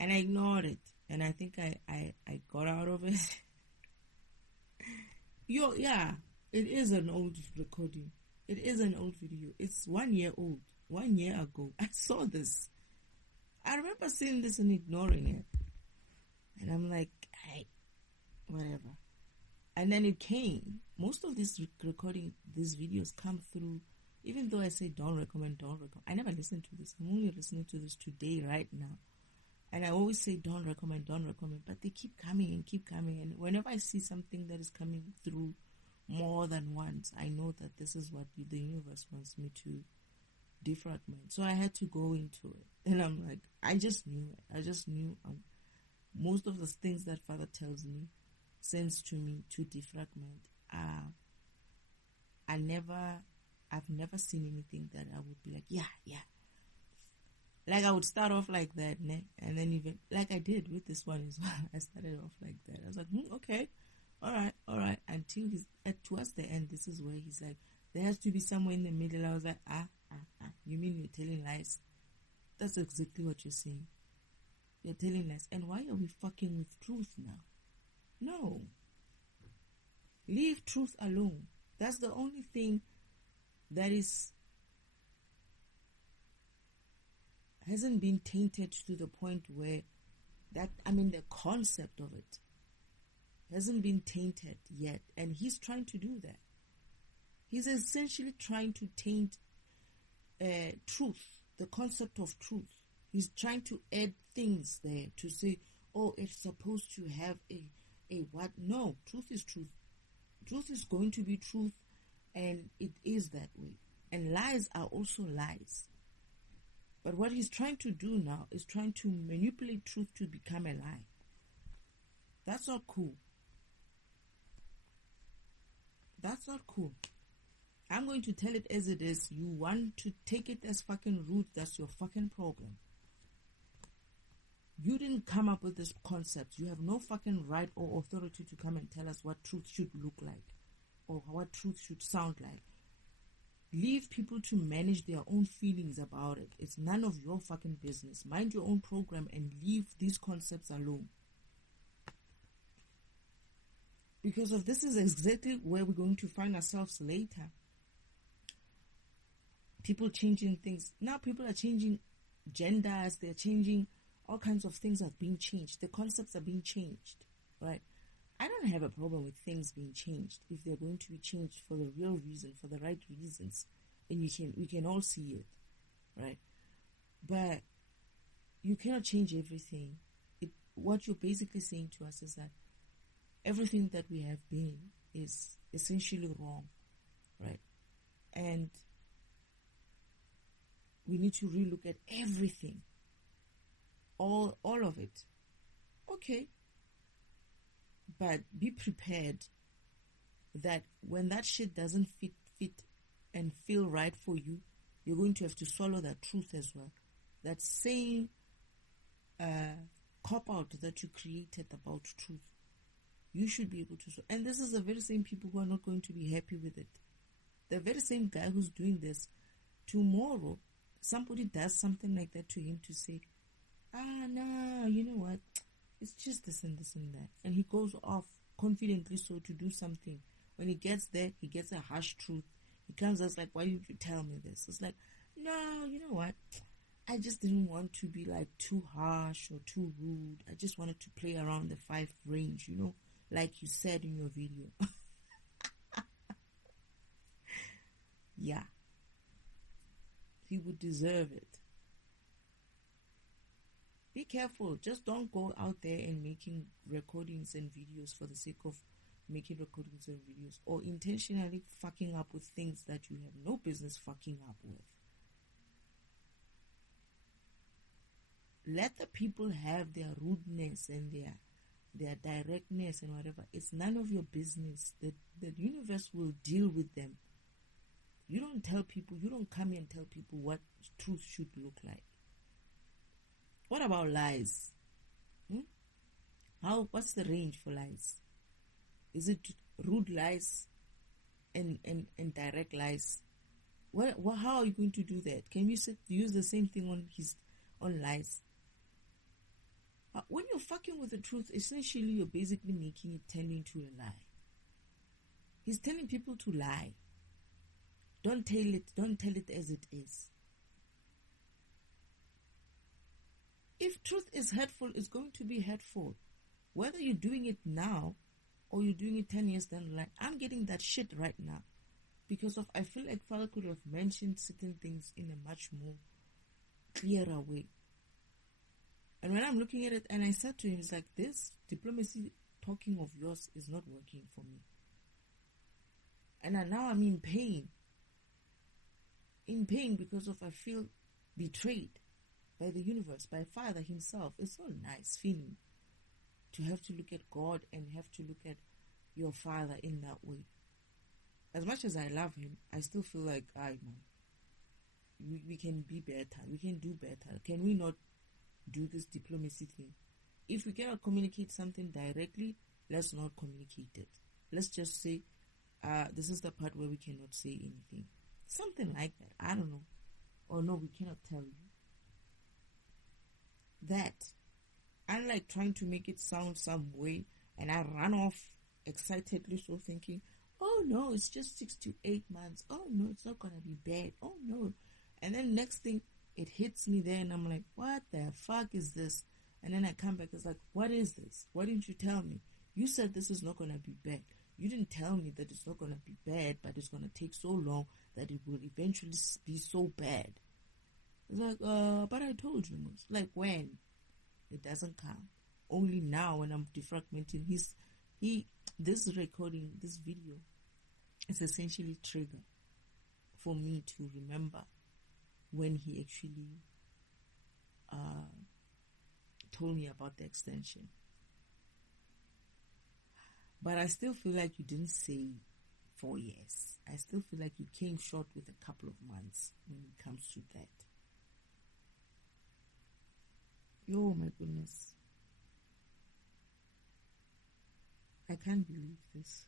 And I ignored it. And I think I got out of it. Yeah, it is an old recording. It is an old video. It's 1 year old. 1 year ago. I saw this. I remember seeing this and ignoring it. And I'm like, hey, whatever. And then it came. Most of these these videos come through, even though I say don't recommend. I never listened to this. I'm only listening to this today, right now. And I always say don't recommend. But they keep coming and keep coming. And whenever I see something that is coming through more than once, I know that this is what the universe wants me to defragment. So I had to go into it. And I'm like, I just knew it. I just knew most of the things that Father tells me, sends to me to defragment, I've never seen anything that I would be like, yeah. Like I would start off like that, ne? And then even, like I did with this one as well, I started off like that. I was like, okay, all right. Until towards the end, this is where he's like, there has to be somewhere in the middle. I was like, you mean you're telling lies? That's exactly what you're saying. You're telling lies. And why are we fucking with truth now? No. Leave truth alone. That's the only thing that hasn't been tainted to the point where the concept of it hasn't been tainted yet. And he's trying to do that. He's essentially trying to taint truth, the concept of truth. He's trying to add things there to say, oh, it's supposed to have a what? No, truth is truth. Truth is going to be truth, and it is that way. And lies are also lies. But what he's trying to do now is trying to manipulate truth to become a lie. That's not cool. That's not cool. I'm going to tell it as it is. You want to take it as fucking rude, that's your fucking problem. You didn't come up with this concept. You have no fucking right or authority to come and tell us what truth should look like or what truth should sound like. Leave people to manage their own feelings about it. It's none of your fucking business. Mind your own program and leave these concepts alone. Because of this is exactly where we're going to find ourselves later. People changing things. Now people are changing genders. They're changing. All kinds of things are being changed. The concepts are being changed, right? I don't have a problem with things being changed if they're going to be changed for the real reason, for the right reasons, and we can all see it, right? But you cannot change everything. What you're basically saying to us is that everything that we have been is essentially wrong, right? And we need to relook at everything. All of it. Okay. But be prepared that when that shit doesn't fit and feel right for you, you're going to have to swallow that truth as well. That same cop-out that you created about truth. You should be able to. And this is the very same people who are not going to be happy with it. The very same guy who's doing this, tomorrow, somebody does something like that to him to say, no, you know what? It's just this and this and that. And he goes off confidently so to do something. When he gets there, he gets a harsh truth. He comes out like, why didn't you tell me this? It's like, no, you know what? I just didn't want to be like too harsh or too rude. I just wanted to play around the 5 range, like you said in your video. Yeah. He would deserve it. Be careful. Just don't go out there and making recordings and videos for the sake of making recordings and videos, or intentionally fucking up with things that you have no business fucking up with. Let the people have their rudeness and their directness and whatever. It's none of your business. The universe will deal with them. You don't tell people, you don't come here and tell people what truth should look like. What about lies? What's the range for lies? Is it rude lies and direct lies? How are you going to do that? Can you use the same thing on lies? When you're fucking with the truth, essentially you're basically making it turn into a lie. He's telling people to lie. Don't tell it as it is. If truth is hurtful, it's going to be hurtful. Whether you're doing it now or you're doing it 10 years down the line, I'm getting that shit right now. Because I feel like Father could have mentioned certain things in a much more clearer way. And when I'm looking at it, and I said to him, it's like, this diplomacy talking of yours is not working for me. And now I'm in pain. In pain because I feel betrayed by the universe, by Father himself. It's not a nice feeling to have to look at God and have to look at your Father in that way. As much as I love him, I still feel like, we can be better. We can do better. Can we not do this diplomacy thing? If we cannot communicate something directly, let's not communicate it. Let's just say, this is the part where we cannot say anything. Something like that. I don't know. Or no, we cannot tell you. That. I'm like trying to make it sound some way, and I run off excitedly, so thinking, oh no, it's just 6 to 8 months. Oh no, it's not gonna be bad. Oh no. And then next thing, it hits me there, and I'm like, what the fuck is this? And then I come back, it's like, what is this? Why didn't you tell me? You said this is not gonna be bad. You didn't tell me that it's not gonna be bad, but it's gonna take so long that it will eventually be so bad. It's like, but I told you, most. Like, when? It doesn't come. Only now when I'm defragmenting this recording, this video, is essentially trigger for me to remember when he actually told me about the extension. But I still feel like you didn't say 4 years. I still feel like you came short with a couple of months when it comes to that. Oh my goodness. I can't believe this.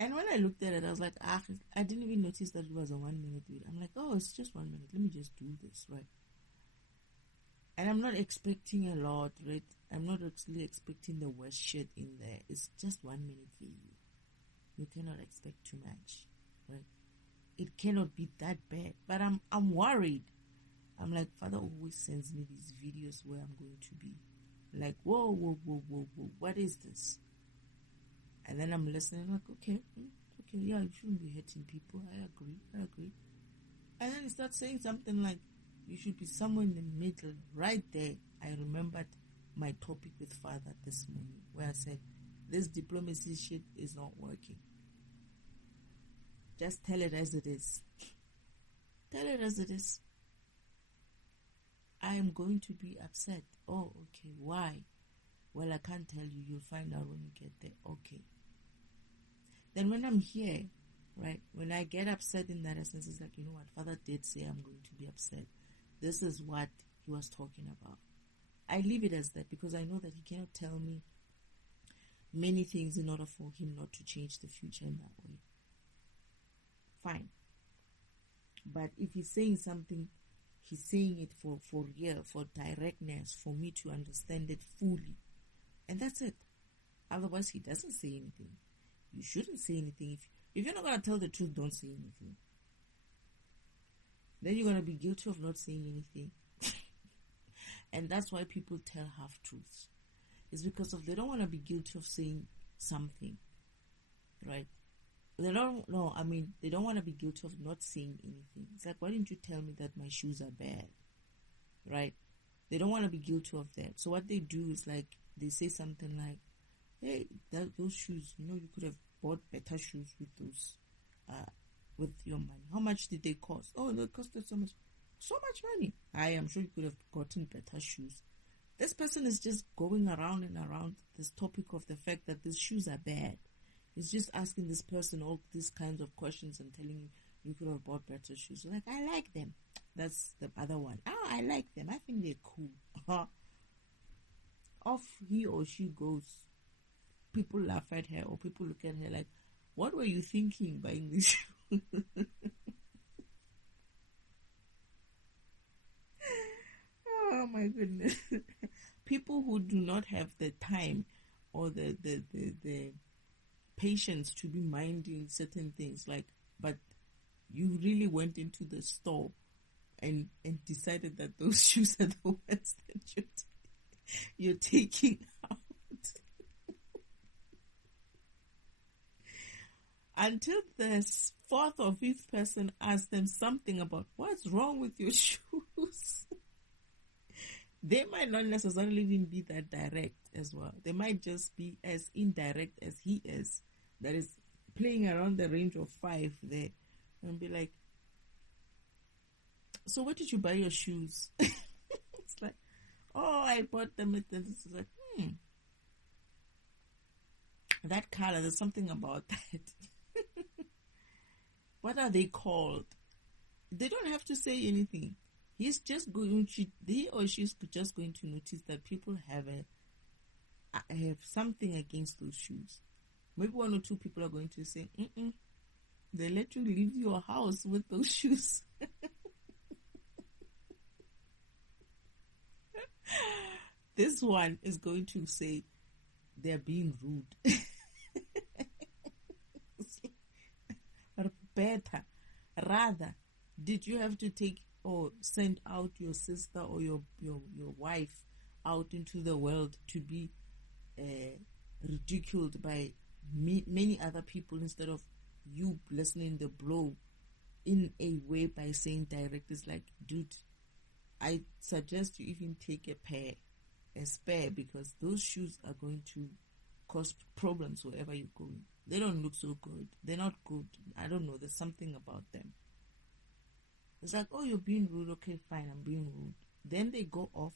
And when I looked at it, I was like, I didn't even notice that it was a 1 minute video. I'm like, oh, it's just 1 minute. Let me just do this, right? And I'm not expecting a lot, right? I'm not actually expecting the worst shit in there. It's just 1 minute video. You cannot expect too much, right? It cannot be that bad. But I'm worried. I'm like, Father always sends me these videos where I'm going to be like, whoa, what is this? And then I'm listening, like, okay, yeah, you shouldn't be hurting people. I agree. And then he starts saying something like, you should be somewhere in the middle, right there. I remembered my topic with Father this morning, where I said, this diplomacy shit is not working. Just tell it as it is. Tell it as it is. I am going to be upset. Oh, okay. Why? Well, I can't tell you. You'll find out when you get there. Okay. Then when I'm here, right, when I get upset in that essence, it's like, you know what? Father did say I'm going to be upset. This is what he was talking about. I leave it as that because I know that he cannot tell me many things in order for him not to change the future in that way. Fine. But if he's saying something, he's saying it for real, for directness, for me to understand it fully. And that's it. Otherwise, he doesn't say anything. You shouldn't say anything. If you're not going to tell the truth, don't say anything. Then you're going to be guilty of not saying anything. And that's why people tell half-truths. It's because they don't want to be guilty of saying something. Right? They don't want to be guilty of not saying anything. It's like, why didn't you tell me that my shoes are bad? Right? They don't want to be guilty of that. So what they do is like, they say something like, hey, those shoes, you could have bought better shoes with those, with your money. How much did they cost? Oh, they costed so much. So much money. I am sure you could have gotten better shoes. This person is just going around and around this topic of the fact that these shoes are bad. It's just asking this person all these kinds of questions and telling you could have bought better shoes. Like, I like them. That's the other one. Oh, I like them. I think they're cool. Off he or she goes. People laugh at her or people look at her like, what were you thinking buying these shoes? Oh my goodness. People who do not have the time or the patience to be minding certain things, like, but you really went into the store and decided that those shoes are the ones that you're taking out. Until the fourth or fifth person asks them something about what's wrong with your shoes. They might not necessarily even be that direct as well. They might just be as indirect as he is, that is playing around the range of 5 there, and be like, so where did you buy your shoes? It's like, oh, I bought them at this. It's like, that color, there's something about that. What are they called? They don't have to say anything. He's just going to, he or she's just going to notice that people have something against those shoes. Maybe 1 or 2 people are going to say, they let you leave your house with those shoes. This one is going to say they're being rude. Better. Rather, did you have to take or send out your sister or your wife out into the world to be ridiculed by many other people instead of you lessening the blow in a way by saying direct? It's like, dude, I suggest you even take a spare, because those shoes are going to cause problems wherever you're going. They don't look so good. They're not good. I don't know. There's something about them. It's like, oh, you're being rude. Okay, fine, I'm being rude. Then they go off.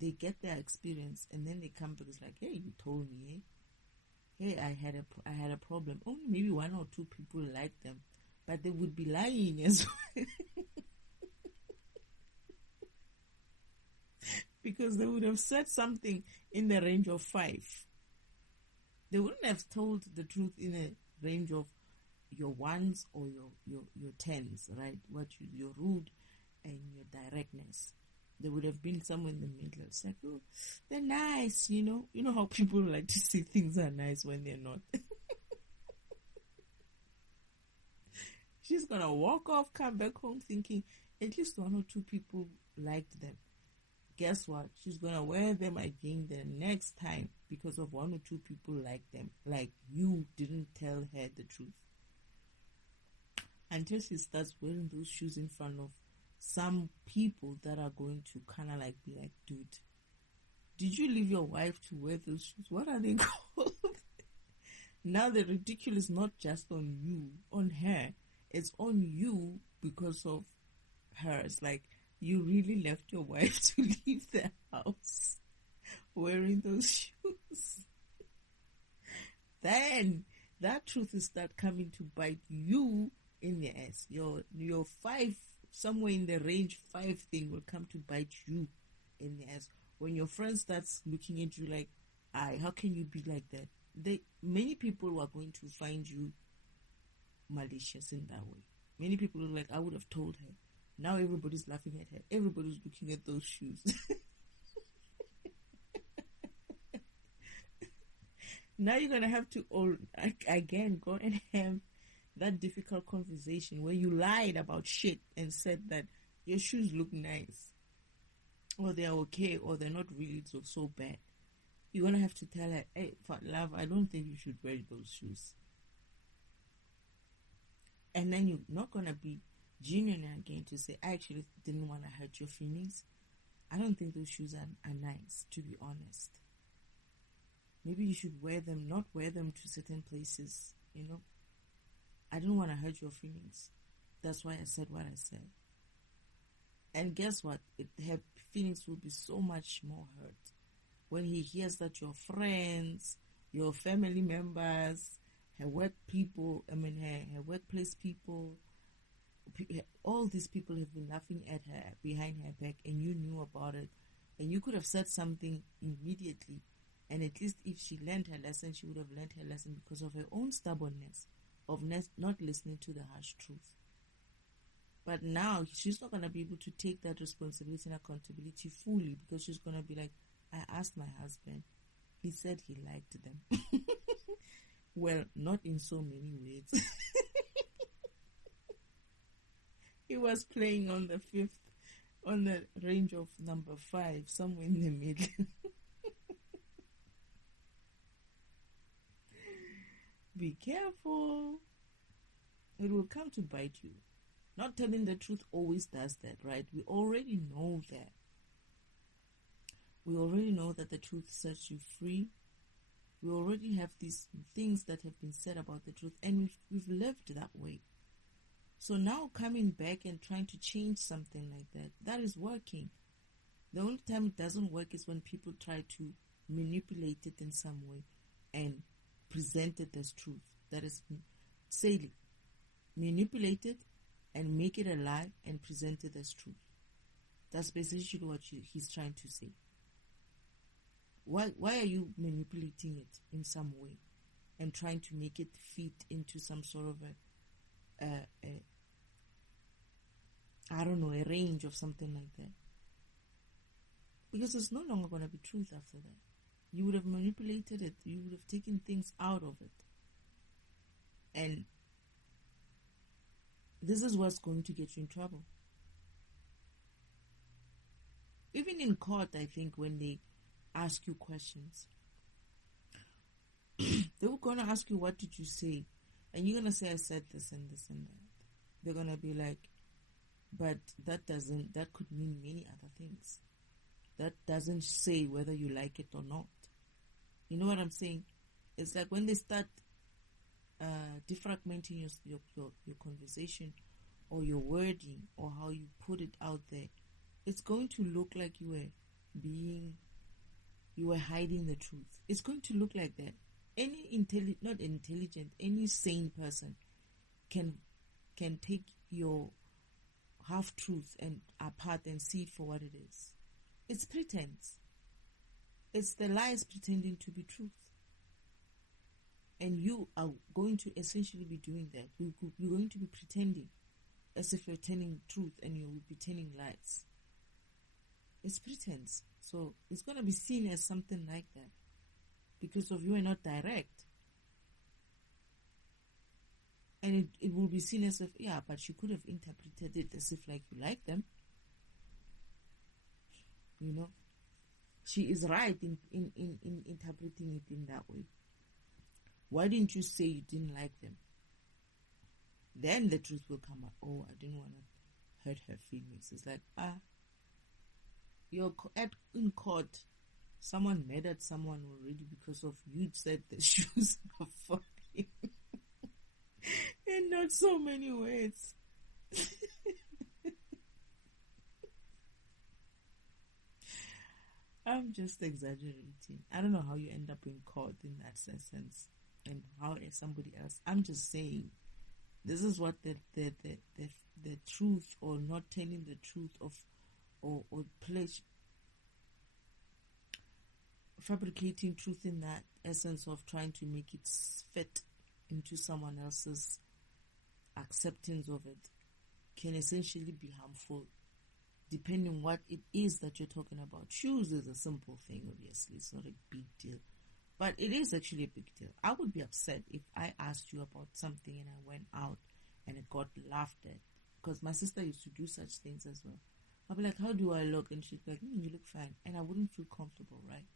They get their experience, and then they come back. It's like, hey, you told me. Hey, I had a problem. Only maybe 1 or 2 people liked them, but they would be lying as well. Because they would have said something in the range of 5. They wouldn't have told the truth in a range of your 1s or your 10s, right? Your rude and your directness. They would have been somewhere in the middle. It's like, oh, they're nice, you know. You know how people like to say things are nice when they're not. She's gonna walk off, come back home thinking at least 1 or 2 people liked them. Guess what? She's gonna wear them again the next time because of 1 or 2 people like them. Like, you didn't tell her the truth. Until she starts wearing those shoes in front of some people that are going to kind of like be like, dude, did you leave your wife to wear those shoes? What are they called? Now the ridicule is not just on you, on her. It's on you because of her. It's like, you really left your wife to leave the house wearing those shoes. Then that truth will start coming to bite you in the ass. Your 5, somewhere in the range 5 thing will come to bite you in the ass. When your friend starts looking at you like, how can you be like that? Many people are going to find you malicious in that way. Many people are like, I would have told her. Now everybody's laughing at her. Everybody's looking at those shoes. Now you're going to have to, again, go and have that difficult conversation where you lied about shit and said that your shoes look nice, or they're okay, or they're not really so bad. You're going to have to tell her, hey, for love, I don't think you should wear those shoes. And then you're not going to be genuine again to say, I actually didn't want to hurt your feelings. I don't think those shoes are nice, to be honest. Maybe you should not wear them to certain places, you know. I don't want to hurt your feelings. That's why I said what I said. And guess what? Her feelings will be so much more hurt when he hears that your friends, your family members, her work people, her workplace people, all these people have been laughing at her behind her back, and you knew about it, and you could have said something immediately, and at least if she learned her lesson, she would have learned her lesson because of her own stubbornness of not listening to the harsh truth. But now she's not going to be able to take that responsibility and accountability fully, because she's going to be like, I asked my husband, he said he liked them. Well, not in so many ways. He was playing on the fifth, on the range of number 5, somewhere in the middle. Be careful. It will come to bite you. Not telling the truth always does that, right? We already know that. We already know that the truth sets you free. We already have these things that have been said about the truth, and we've lived that way. So now coming back and trying to change something like that, that is working. The only time it doesn't work is when people try to manipulate it in some way and present it as truth. That is silly. Manipulate it and make it a lie and present it as truth. That's basically what he's trying to say. Why are you manipulating it in some way and trying to make it fit into some sort of a range of something like that? Because it's no longer going to be truth after that. You would have manipulated it. You would have taken things out of it. And this is what's going to get you in trouble. Even in court, I think, when they ask you questions, they were going to ask you, what did you say? And you're going to say, I said this and this and that. They're going to be like, but that could mean many other things. That doesn't say whether you like it or not. You know what I'm saying? It's like when they start defragmenting your conversation or your wording or how you put it out there, it's going to look like you were hiding the truth. It's going to look like that. Any any sane person can take your half truth and apart and see it for what it is. It's pretense. It's the lies pretending to be truth. And you are going to essentially be doing that. You're going to be pretending as if you're telling truth, and you'll be telling lies. It's pretense. So it's going to be seen as something like that because of you are not direct. And it will be seen as if, yeah, but you could have interpreted it as if like you like them. You know, she is right in interpreting it in that way. Why didn't you say you didn't like them? Then the truth will come out. Oh, I didn't want to hurt her feelings. It's like, you're in court. Someone mad at someone already because of you said the shoes are fine. In not so many words. I'm just exaggerating. I don't know how you end up in court in that sense, and how somebody else. I'm just saying, this is what the truth, or not telling the truth of, or fabricating truth in that essence of trying to make it fit into someone else's acceptance of it, can essentially be harmful, depending what it is that you're talking about. Shoes is a simple thing, obviously. It's not a big deal. But it is actually a big deal. I would be upset if I asked you about something and I went out and it got laughed at. Because my sister used to do such things as well. I'll be like, how do I look? And she'd be like, you look fine. And I wouldn't feel comfortable, right?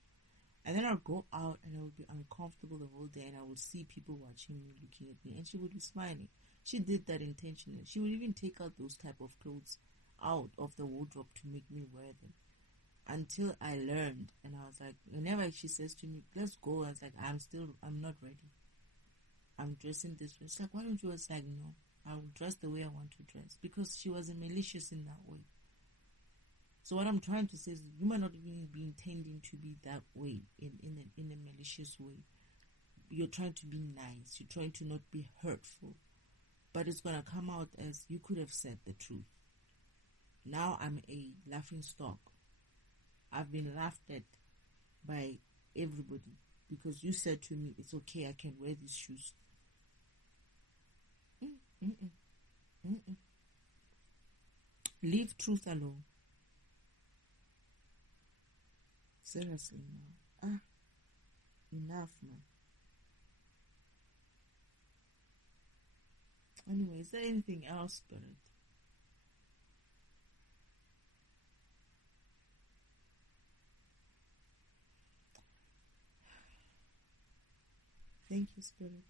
And then I'll go out and I would be uncomfortable the whole day, and I would see people watching me, looking at me, and she would be smiling. She did that intentionally. She would even take out those type of clothes out of the wardrobe to make me wear them. Until I learned, and I was like, whenever she says to me, let's go, I was like, I'm not ready. I'm dressing this way. She's like, why don't you? I was like, no, I will dress the way I want to dress. Because she wasn't malicious in that way. So what I'm trying to say is, you might not even be intending to be that way, in a malicious way. You're trying to be nice. You're trying to not be hurtful. But it's going to come out as, you could have said the truth. Now I'm a laughing stock. I've been laughed at by everybody because you said to me, it's okay, I can wear these shoes. Mm-mm. Mm-mm. Leave truth alone. Seriously, man. Enough, man. Anyway, is there anything else, Spirit? Thank you, Spirit.